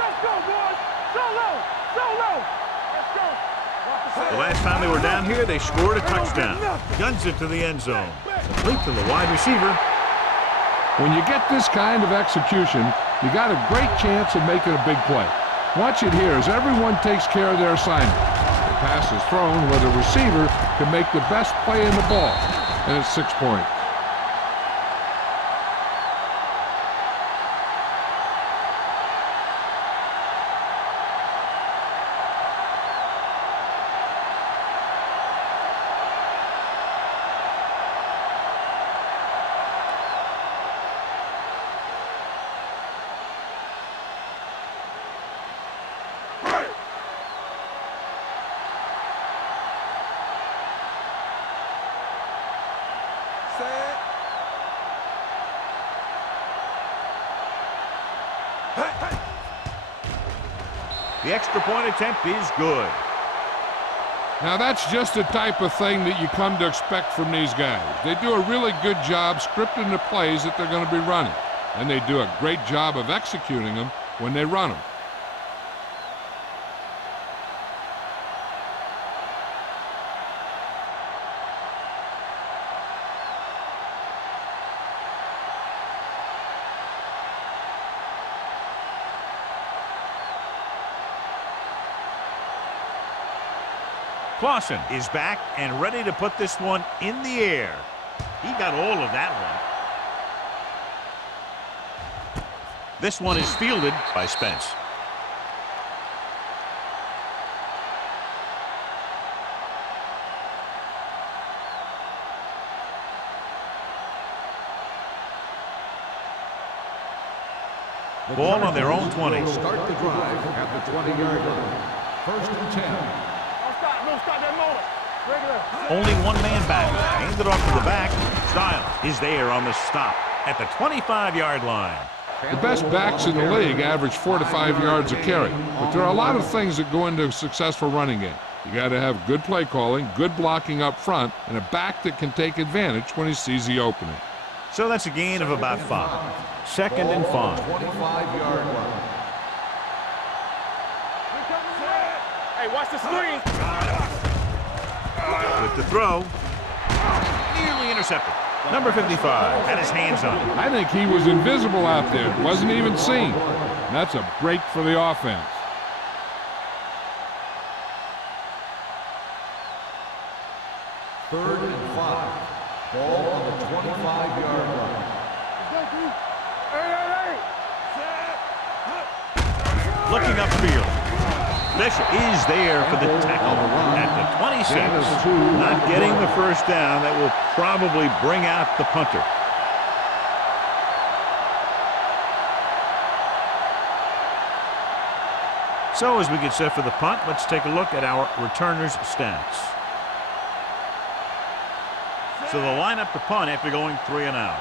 Let's go, boys. Solo. Let's go. The last time they were down here, they scored a touchdown. Guns it to the end zone. Complete to the wide receiver. When you get this kind of execution, you got a great chance of making a big play. Watch it here as everyone takes care of their assignment. The pass is thrown where the receiver can make the best play in the ball, and it's 6 points. The extra point attempt is good. Now that's just the type of thing that you come to expect from these guys. They do a really good job scripting the plays that they're going to be running, and they do a great job of executing them when they run them. Clausen is back and ready to put this one in the air. He got all of that one. This one is fielded by Spence. Ball on their own 20. Start the drive at the 20-yard line. First and 10. Don't stop that motor. Regular. Only one man back. Aimed it off to the back. Stiles is there on the stop at the 25-yard line. The best backs in the league average 4 to 5 yards a carry, but there are a lot of things that go into a successful running game. You got to have good play calling, good blocking up front, and a back that can take advantage when he sees the opening. So that's a gain of about 5. Second and 5. 25-yard line. Hey, watch the screen. With the throw. Nearly intercepted. Number 55 had his hands on it. I think he was invisible out there. Wasn't even seen. And that's a break for the offense. Third and 5. Ball on the 25-yard line. Hey. Set. looking upfield. Bishop is there for the tackle at the 26. Not getting the first down. That will probably bring out the punter. So as we get set for the punt, let's take a look at our returners' stats. So they'll line up the punt after going 3 and out.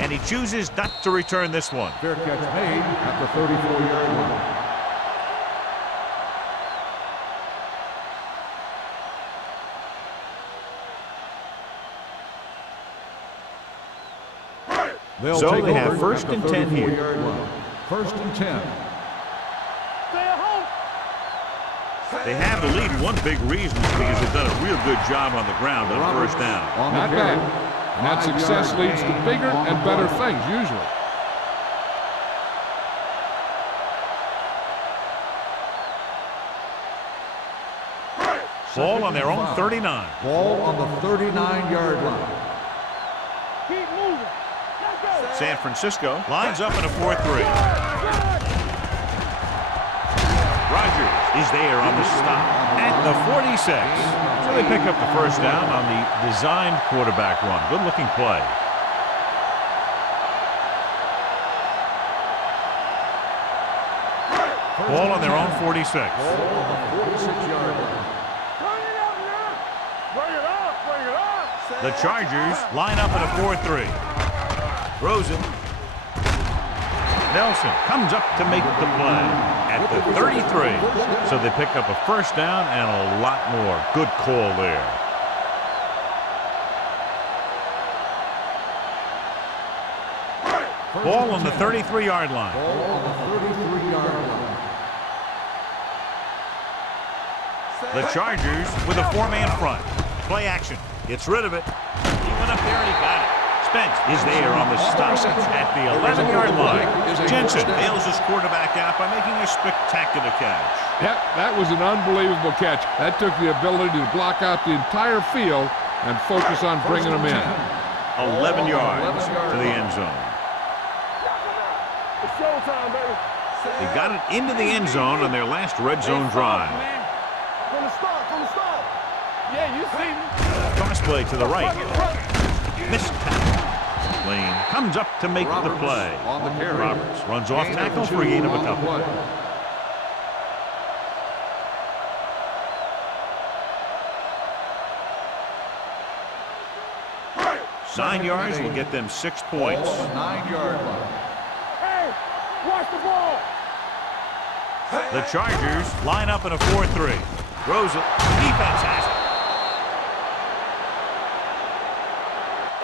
And he chooses not to return this one. Fair catch made at the 34-yard line. So they have first and 10 here. First and 10. They have the lead. One big reason is because they've done a real good job on the ground on first down. Not bad. And that success leads to bigger and better things, usually. Ball on their own 39. Ball on the 39-yard line. Keep moving. San Francisco lines up in a 4-3. Rogers is there on the stop at the 46. So they pick up the first down on the designed quarterback run. Good-looking play. Ball on their own 46. Ball on the 46-yard line. Turn it up now. Bring it up. Bring it up. The Chargers line up in a 4-3. Throws it. Nelson comes up to make the play at the 33. So they pick up a first down and a lot more. Good call there. Ball on the 33-yard line. Ball on the 33-yard line. The Chargers with a 4-man front. Play action. Gets rid of it. He went up there and he got it. Spence is there on the stop at the 11-yard line. Jensen bails his quarterback out by making a spectacular catch. Yep, that was an unbelievable catch. That took the ability to block out the entire field and focus on bringing them in. 11 yards to the end zone. It's showtime, baby. They got it into the end zone on their last red zone drive. From the start. Yeah, you see me. Toss play to the right. Missed tackle. Lane comes up to make the play. On the carry. Roberts runs off tackle for a gain of a couple. 9 yards will get them 6 points. 9-yard line. Hey, watch the ball. The Chargers line up in a 4-3. Throws it. Defense has it.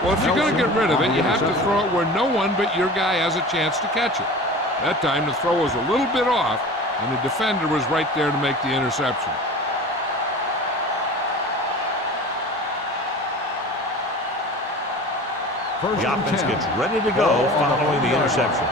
Well, if you're going to get rid of it, you have to throw it where no one but your guy has a chance to catch it. That time the throw was a little bit off, and the defender was right there to make the interception. First The and offense 10. gets ready to go following the interception.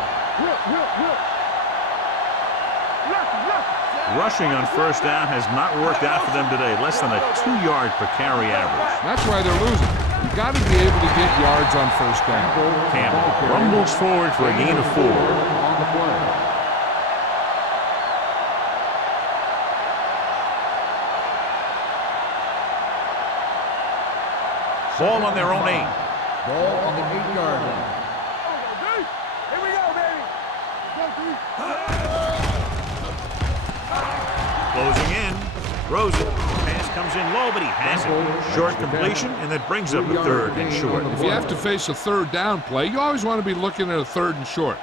Rushing on first down has not worked out for them today. Less than a 2-yard per carry average. That's why they're losing. You've got to be able to get yards on first down. Campbell rumbles forward for a gain of 4. On the play. Ball on their own 8. Ball on the 8-yard line. Here we go, baby. Closing in. Throws it. Pass comes in low, but he has it. Short completion, and that brings up a 3rd and short. If you have to face a third down play, you always want to be looking at a 3rd and short.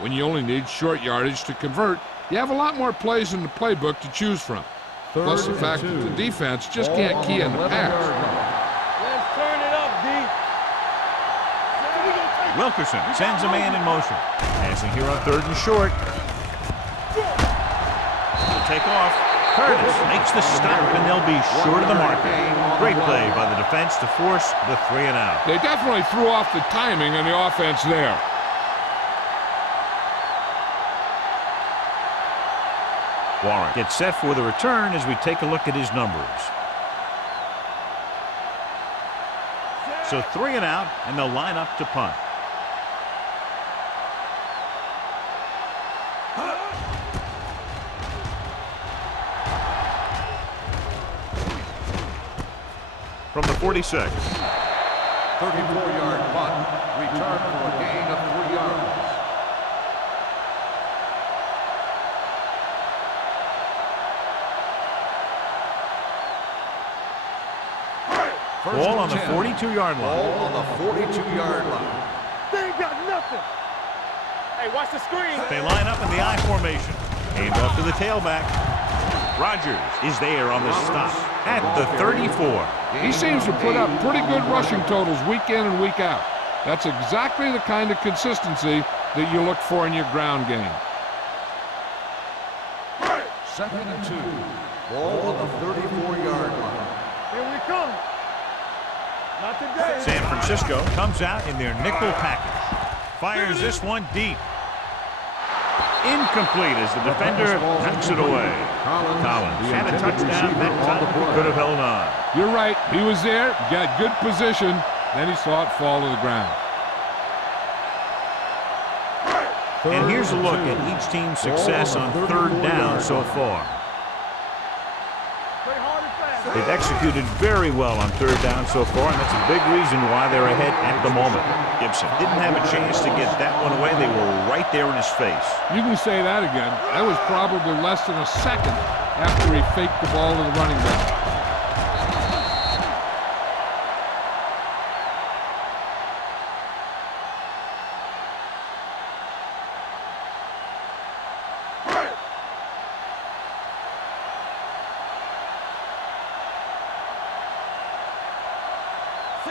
When you only need short yardage to convert, you have a lot more plays in the playbook to choose from. Plus the fact that the defense just can't key in the pass. Let's turn it up, D. Wilkerson sends a man in motion. Passing here on 3rd and short. To take off. Curtis makes the stop, and they'll be short of the mark. Great play by the defense to force the 3 and out. They definitely threw off the timing on the offense there. Warren gets set for the return as we take a look at his numbers. So 3 and out, and they'll line up to punt. From the 46. 34-yard punt. Return for a gain of 3 yards. Ball on the 42-yard line. Ball on the 42-yard line. They ain't got nothing. Hey, watch the screen. They line up in the I formation. Hand off to the tailback. Rogers is there on the stop at the 34. He seems to put up pretty good rushing totals week in and week out. That's exactly the kind of consistency that you look for in your ground game. 2nd and 2. Ball on the 34-yard line. Here we come. Not today. San Francisco comes out in their nickel package. Fires this one deep. Incomplete as the defender knocks it away. Collins had a touchdown that time. He could have held on. You're right. He was there, got good position, then he saw it fall to the ground. And here's a look at each team's success on 3rd down so far. Play hard and fast. They've executed very well on 3rd down so far, and that's a big reason why they're ahead at the moment. Gibson didn't have a chance to get that one away. They were right there in his face. You can say that again. That was probably less than a second after he faked the ball to the running back.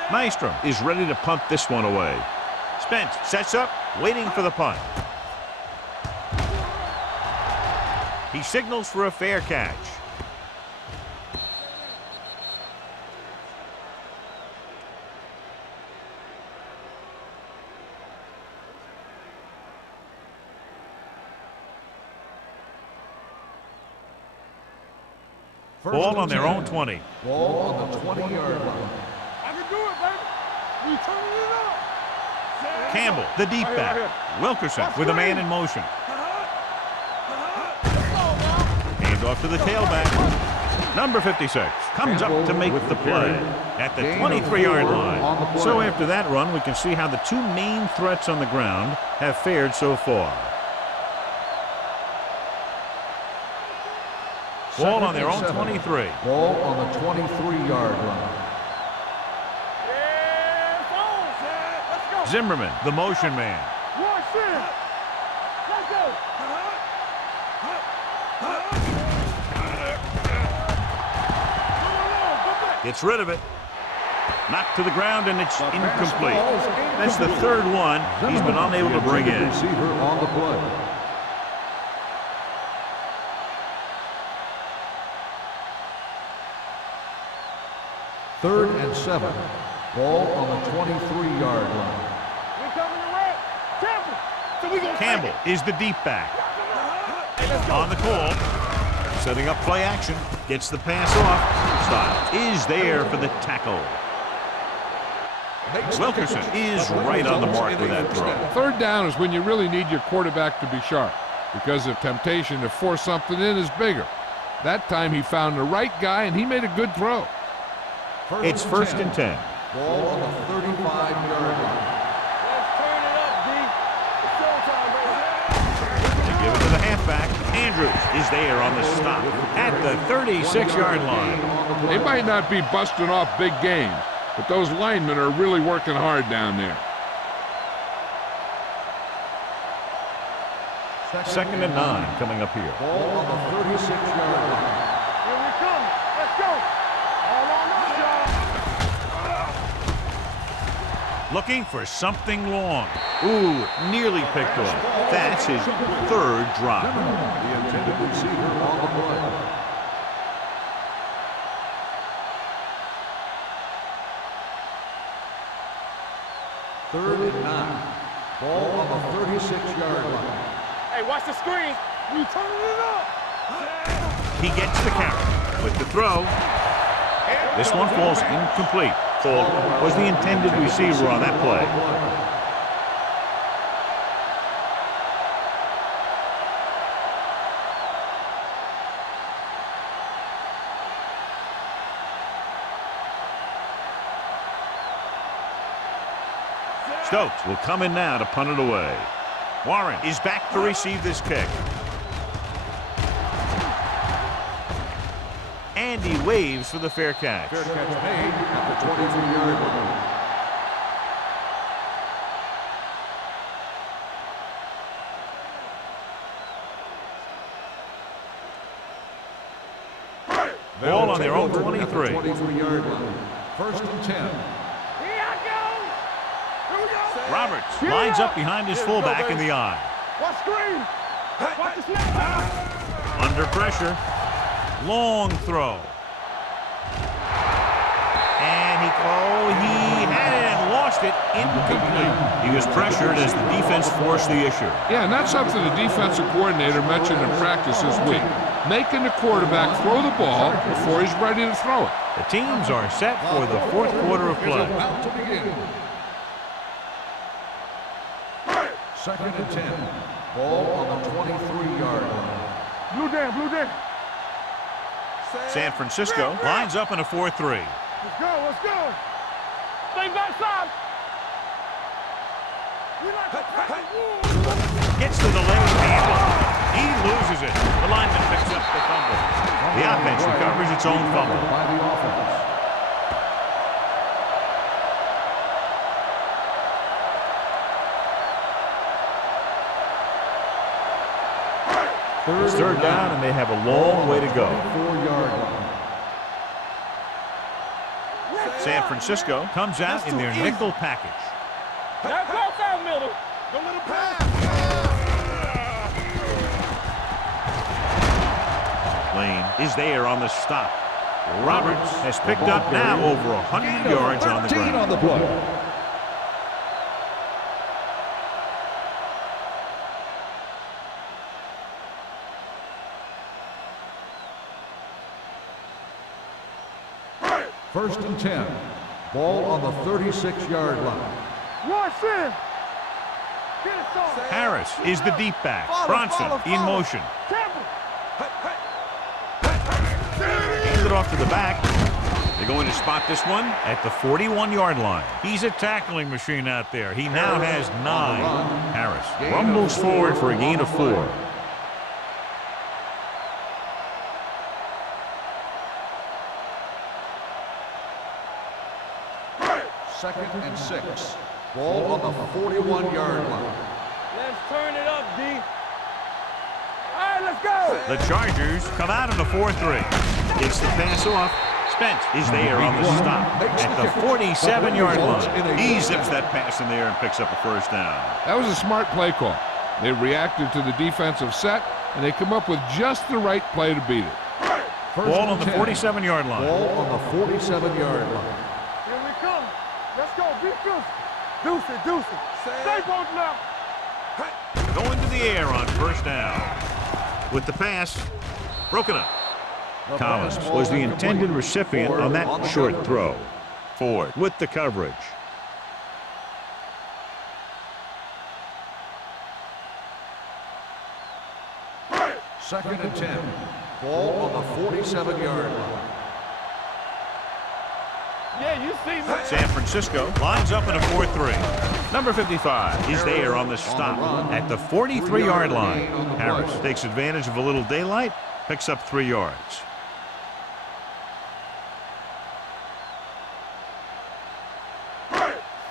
Nystrom is ready to punt this one away. Spence sets up, waiting for the punt. He signals for a fair catch. Ball on their own 20. Ball on the 20-yard line. I can do it, baby. We turning it up. Campbell, the deep back. Wilkerson with a man in motion. Hand off to the tailback. Number 56 comes up to make the play at the 23-yard line. So after that run, we can see how the 2 main threats on the ground have fared so far. Ball on their own 23. Ball on the 23-yard line. Zimmerman, the motion man. Watch this. Let's go. Gets rid of it. Knocked to the ground, and it's incomplete. That's the 3rd one he's been unable to bring in. Receiver on the play. Third and 7. Ball on the 23-yard line. We coming to red. Campbell. So we gonna Campbell is the deep back. On the call. Setting up play action. Gets the pass off. Style is there for the tackle. Wilkerson is right on the mark with that throw. 3rd down is when you really need your quarterback to be sharp because the temptation to force something in is bigger. That time he found the right guy and he made a good throw. It's 1st and 10. Ball on the 35-yard line. Let's turn it up, D. It's showtime, baby. They give it to the halfback. Andrews is there on the stop at the 36-yard line. They might not be busting off big games, but those linemen are really working hard down there. 2nd and 9 coming up here. Ball on the 36-yard line. Here we come. Let's go. All on us, y'all. Looking for something long. Ooh, nearly picked off. That's his 3rd drop. The intended receiver on the play. Third and 9. Ball on the 36-yard line. Hey, watch the screen. We turning it up. He gets the count with the throw. This one falls incomplete. Called was the intended receiver on that play. Stokes will come in now to punt it away. Warren is back to receive this kick. And he waves for the fair catch. Fair catch made at the 23-yard line. Ball on their own 23. 23-yard line. First and 10. Roberts lines up behind his fullback in the eye. Watch screen. Watch the snap. Under pressure. Long throw. And he had it and lost it. Incomplete. He was pressured as the defense forced the issue. Yeah, and that's something the defensive coordinator mentioned in practice this week. Making the quarterback throw the ball before he's ready to throw it. The teams are set for the fourth quarter of play. About to begin. Second and 10. Ball on the 23-yard line. Blue down. San Francisco lines up in a 4-3. Let's go. Things outside. Gets to the left handle. He loses it. The lineman picks up the fumble. The offense recovers its own fumble. By the offense. It's third down, and they have a long way to go. 4-yard line. San Francisco comes out in their nickel package. Now cross out middle. Don't let him pass. Lane is there on the stop. Roberts has picked up now over 100 yards on the 13 on ground. the play. First and 10. Ball on the 36-yard line. Watch him. Get it started. Harris is the deep back. Bronson in motion. Temple. Hands it off to the back. They're going to spot this one at the 41-yard line. He's a tackling machine out there. He now has 9. Harris rumbles forward for a gain of 4. Second and 6. Ball on the 41-yard line. Let's turn it up, D. All right, let's go. The Chargers come out in a 4-3. Gets the pass off. Spence is there on the stop at the 47-yard line. He zips that pass in there and picks up a first down. That was a smart play call. They reacted to the defensive set, and they come up with just the right play to beat it. Ball on the 47-yard line. Ball on the 47-yard line. Here we come. Let's go. Be good. Deuce it. Stay on now. Going to the air on first down. With the pass, broken up. Collins was the intended recipient on that short throw. Ford with the coverage. Second and 10. Ball on the 47-yard line. Yeah, you see me. San Francisco lines up in a 4-3. Number 55 is there on the stop at the 43-yard line. Harris takes advantage of a little daylight, picks up 3 yards.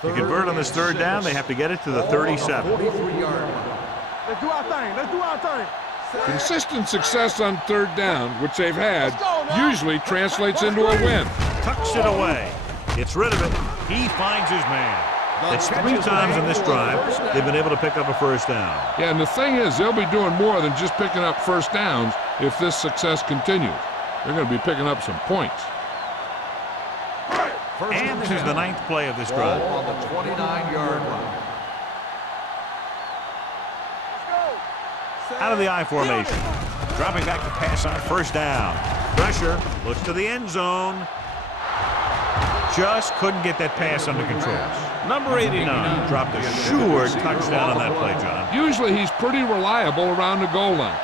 To convert on this third down, they have to get it to the 37. 43-yard line. Let's do our thing. Consistent success on third down, which they've had, usually translates into a win. Tucks it away. Gets rid of it. He finds his man. That's 3 times in this drive they've been able to pick up a first down. Yeah, and the thing is, they'll be doing more than just picking up first downs if this success continues. They're going to be picking up some points. And this is the 9th play of this Ball drive. on the 29-yard line. Out of the I formation. Dropping back to pass on first down. Pressure. Looks to the end zone. just couldn't get that pass under control. Number 89 dropped a sure touchdown on that play, John. Usually he's pretty reliable around the goal line,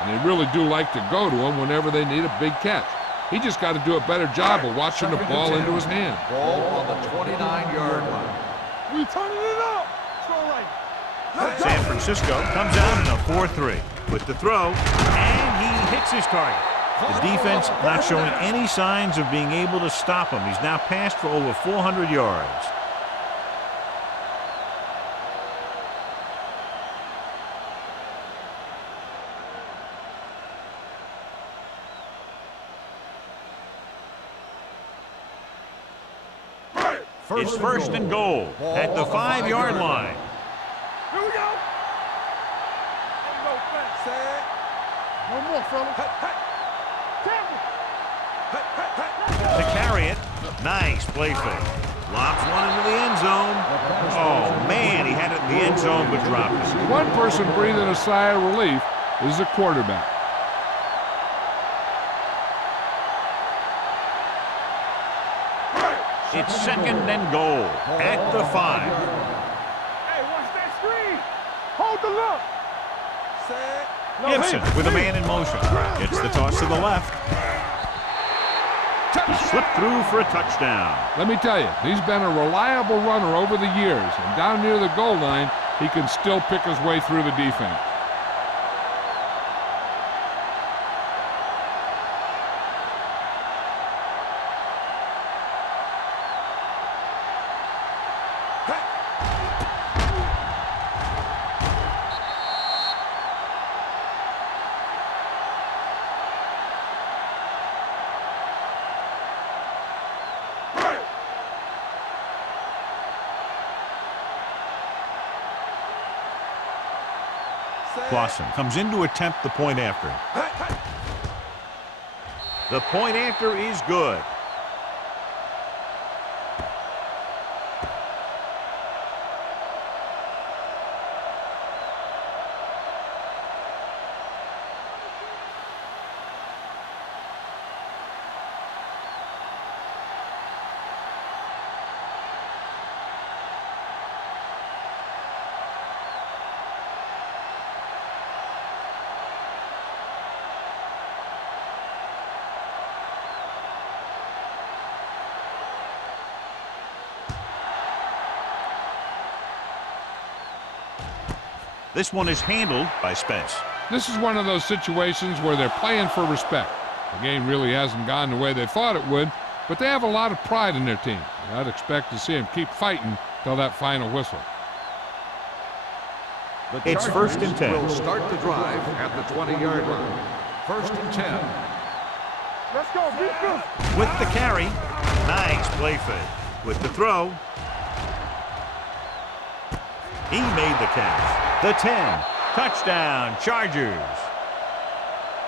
and they really do like to go to him whenever they need a big catch. He just got to do a better job of watching the ball into his hand. Ball on the 29-yard line. We turning it up. It's all right. San Francisco comes out in a 4-3 with the throw, and he hits his target. The defense not showing any signs of being able to stop him. He's now passed for over 400 yards. It's first and goal at the 5-yard line. Here we go. Ain't no fence. Set. No more, fellas. To carry it, nice play fake. Lobs one into the end zone. Oh, man, he had it in the end zone but dropped it. One person breathing a sigh of relief is the quarterback. It's second and goal at the 5. Hey, watch that screen. Hold the look. Set. Gibson with a man in motion. Gets the toss to the left. Slipped through for a touchdown. Let me tell you, he's been a reliable runner over the years, and down near the goal line, he can still pick his way through the defense. Clausen comes in to attempt the point after. The point after is good. This one is handled by Spence. This is one of those situations where they're playing for respect. The game really hasn't gone the way they thought it would, but they have a lot of pride in their team. And I'd expect to see them keep fighting till that final whistle. It's first and 10. Will start the drive at the 20-yard line. First and 10. Let's go, defense. With the carry, nice play fake. With the throw, he made the catch. The 10, touchdown, Chargers.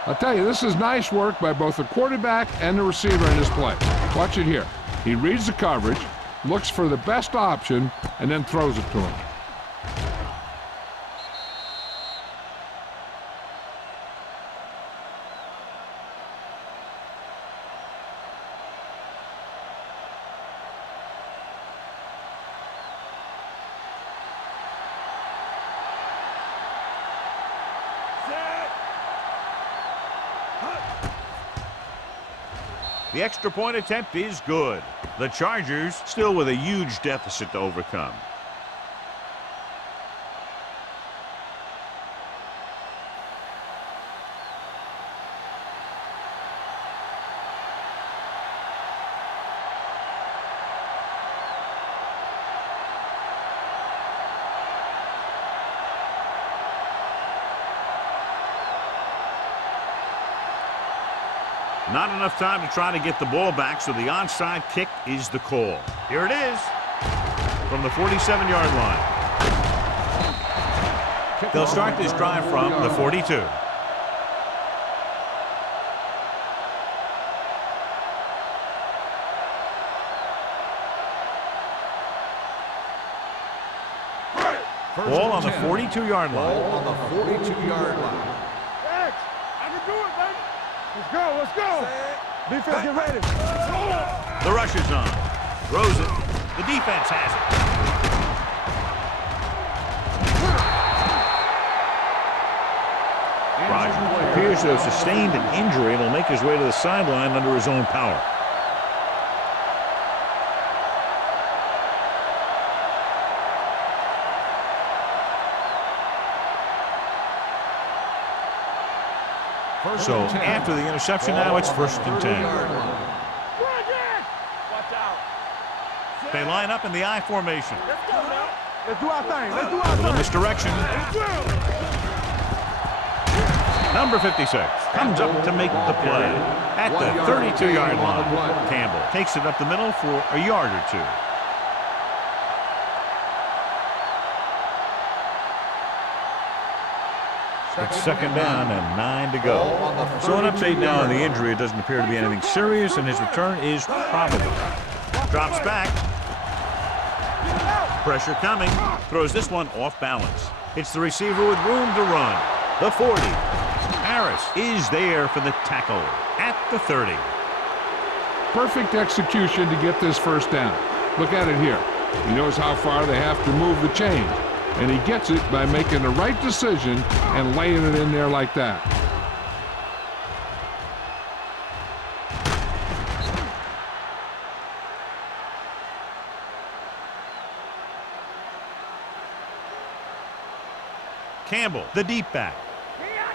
I'll tell you, this is nice work by both the quarterback and the receiver in this play. Watch it here. He reads the coverage, looks for the best option, and then throws it to him. The extra point attempt is good. The Chargers still with a huge deficit to overcome. Not enough time to try to get the ball back, so the onside kick is the call. Here it is from the 47-yard line. They'll start this drive from the 42. Ball on the 42-yard line. Ball on the 42-yard line. X, I can do it, baby. Let's go, let's go. Defense, get ready. The rush is on. Throws it. The defense has it. Rogers appears to have sustained an injury and will make his way to the sideline under his own power. So after the interception, now it's 1st and 10. Watch out. They line up in the I formation. Let's go now. Let's do our thing. Let's do our A little thing. misdirection. Number 56 comes up to make the play at the 32-yard line. Campbell takes it up the middle for a yard or two. It's 2nd down and 9 to go. So an update now on the injury. It doesn't appear to be anything serious, and his return is probable. Drops back. Pressure coming. Throws this one off balance. It's the receiver with room to run. The 40. Harris is there for the tackle at the 30. Perfect execution to get this 1st down. Look at it here. He knows how far they have to move the chain, and he gets it by making the right decision and laying it in there like that. Campbell, the deep back. Here I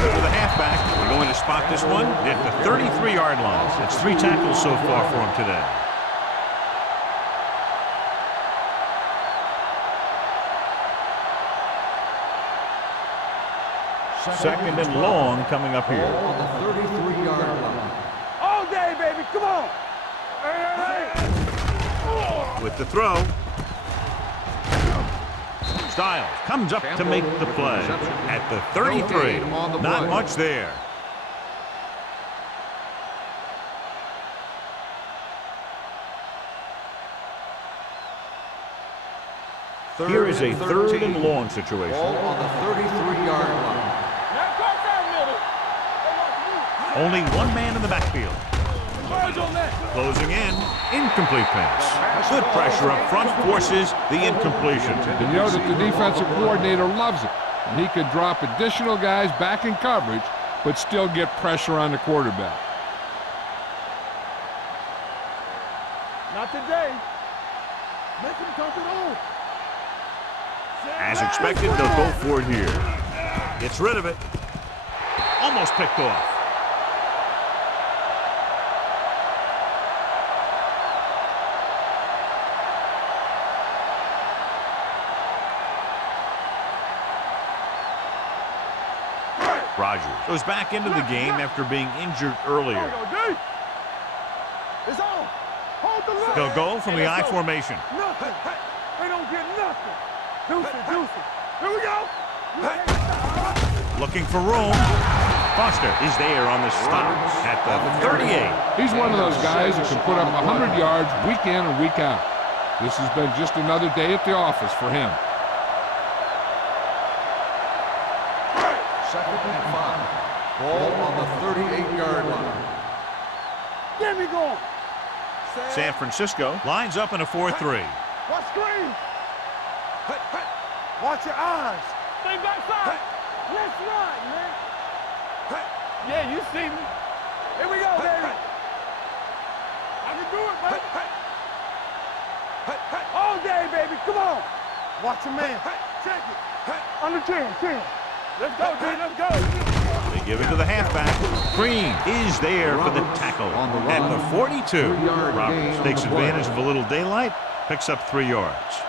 Give it to the halfback. We're going to spot this one at the 33-yard line. It's 3 tackles so far for him today. Second and long coming up here. On the 33-yard line. All day, baby. Come on. Hey. With the throw. Styles comes up to make the play at the 33. Not much there. Here is a 3rd and long situation. Ball on the 33-yard line. Now cross that middle. Only one man in the backfield. Birds on that. Closing in. Incomplete pass. Good pressure up front forces the incompletion. And you know that the defensive coordinator loves it. And he could drop additional guys back in coverage, but still get pressure on the quarterback. Not today. Make him come to the hole. As expected, they'll go for it here. Gets rid of it. Almost picked off. Rogers goes back into the game after being injured earlier. It's on. Hold the line. They'll go from the I formation. Nothing. They don't get nothing. Deuce it. Here we go. Looking for room. Foster is there on the stop at the 38. He's one of those guys who can put up 100 yards week in and week out. This has been just another day at the office for him. 2nd and 5. Ball on the 38-yard line. Get me going. San Francisco lines up in a 4-3. Watch screen. Watch your eyes. Stay backside. Let's run, man. Yeah, you see me. Here we go, baby. I can do it, baby. All day, baby. Come on. Watch your man. Check it. Under 10. Let's go, dude. Let's go. They give it to the halfback. Green is there for the tackle at the 42. Roberts takes advantage of a little daylight, picks up 3 yards.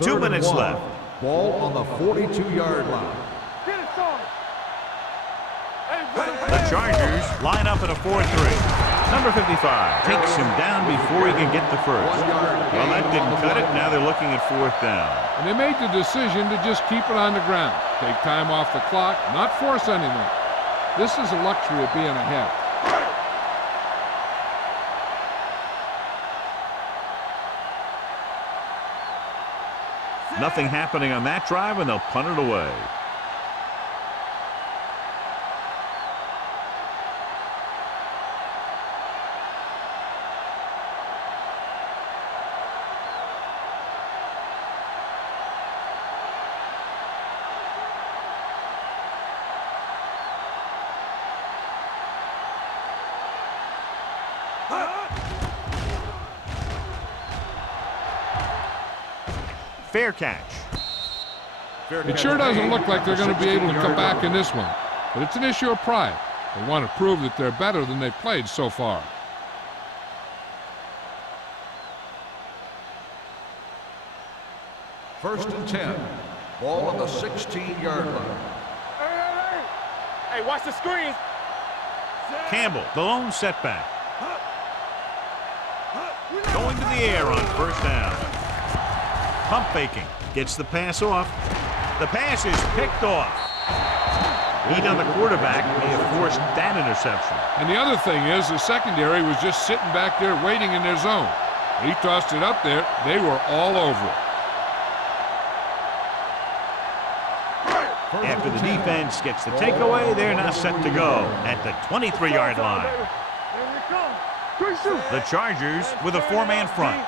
Two minutes left. Ball on the 42-yard line. Get it started. The Chargers line up in a 4-3. Number 55 takes him down before he can get the first. Well, that didn't cut it. Now they're looking at 4th down. And they made the decision to just keep it on the ground. Take time off the clock, not force anything. This is a luxury of being ahead. Nothing happening on that drive, and they'll punt it away. Fair catch. It sure doesn't look like they're going to be able to come back in this one, but it's an issue of pride. They want to prove that they're better than they've played so far. First and 10. Ball on the 16-yard line. Hey, watch the screens. Campbell, the lone setback. Going to the air on first down. Pump faking. Gets the pass off. The pass is picked off. Heat on the quarterback may have forced that interception. And the other thing is the secondary was just sitting back there waiting in their zone. He tossed it up there. They were all over it. After the defense gets the takeaway, they're now set to go at the 23-yard line. The Chargers with a four-man front.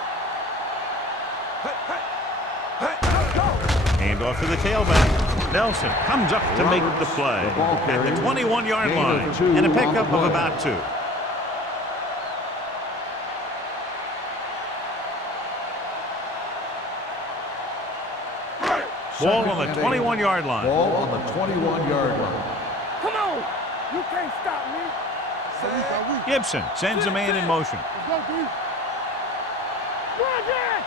Hand off to the tailback. Nelson comes up to make the play at the 21-yard line and a pickup of about 2. Ball on the 21-yard line. Ball on the 21-yard line. Come on. You can't stop me. Gibson sends a man in motion. Let's go, D. Run, Dad.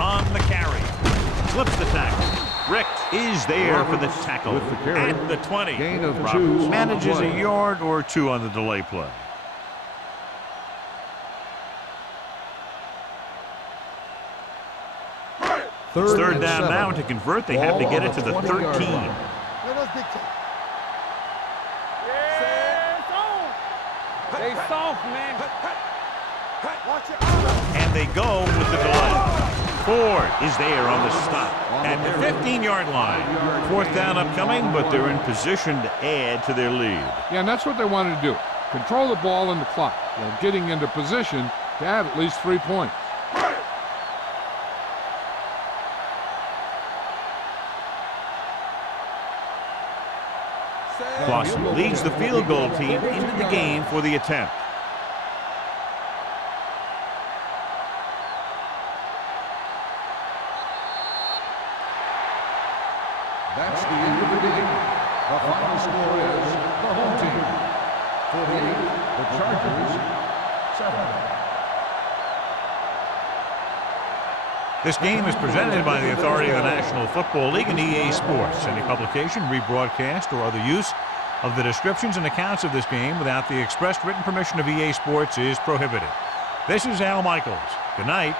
On the carry. Flips the tackle. Rick is there for the tackle with the carry. at the 20. Gain of Roberts 2 on manages the a play. yard or 2 on the delay play. Third and down 7. now. To convert, they have to Ball get on it to the 20-yard 13. line. Let us dictate. Yeah, it's on. They soft, man. Watch your arms. And they go with the delay. Ford is there on the stop at the 15-yard line. Fourth down upcoming, but they're in position to add to their lead. Yeah, and that's what they wanted to do. Control the ball and the clock while getting into position to add at least 3 points. Clausen leads the field goal team into the game for the attempt. That's the end of the game. The final score is the home team 48, the Chargers 7. This game is presented by the authority of the National Football League and EA Sports. Any publication, rebroadcast, or other use of the descriptions and accounts of this game without the expressed written permission of EA Sports is prohibited. This is Al Michaels. Good night.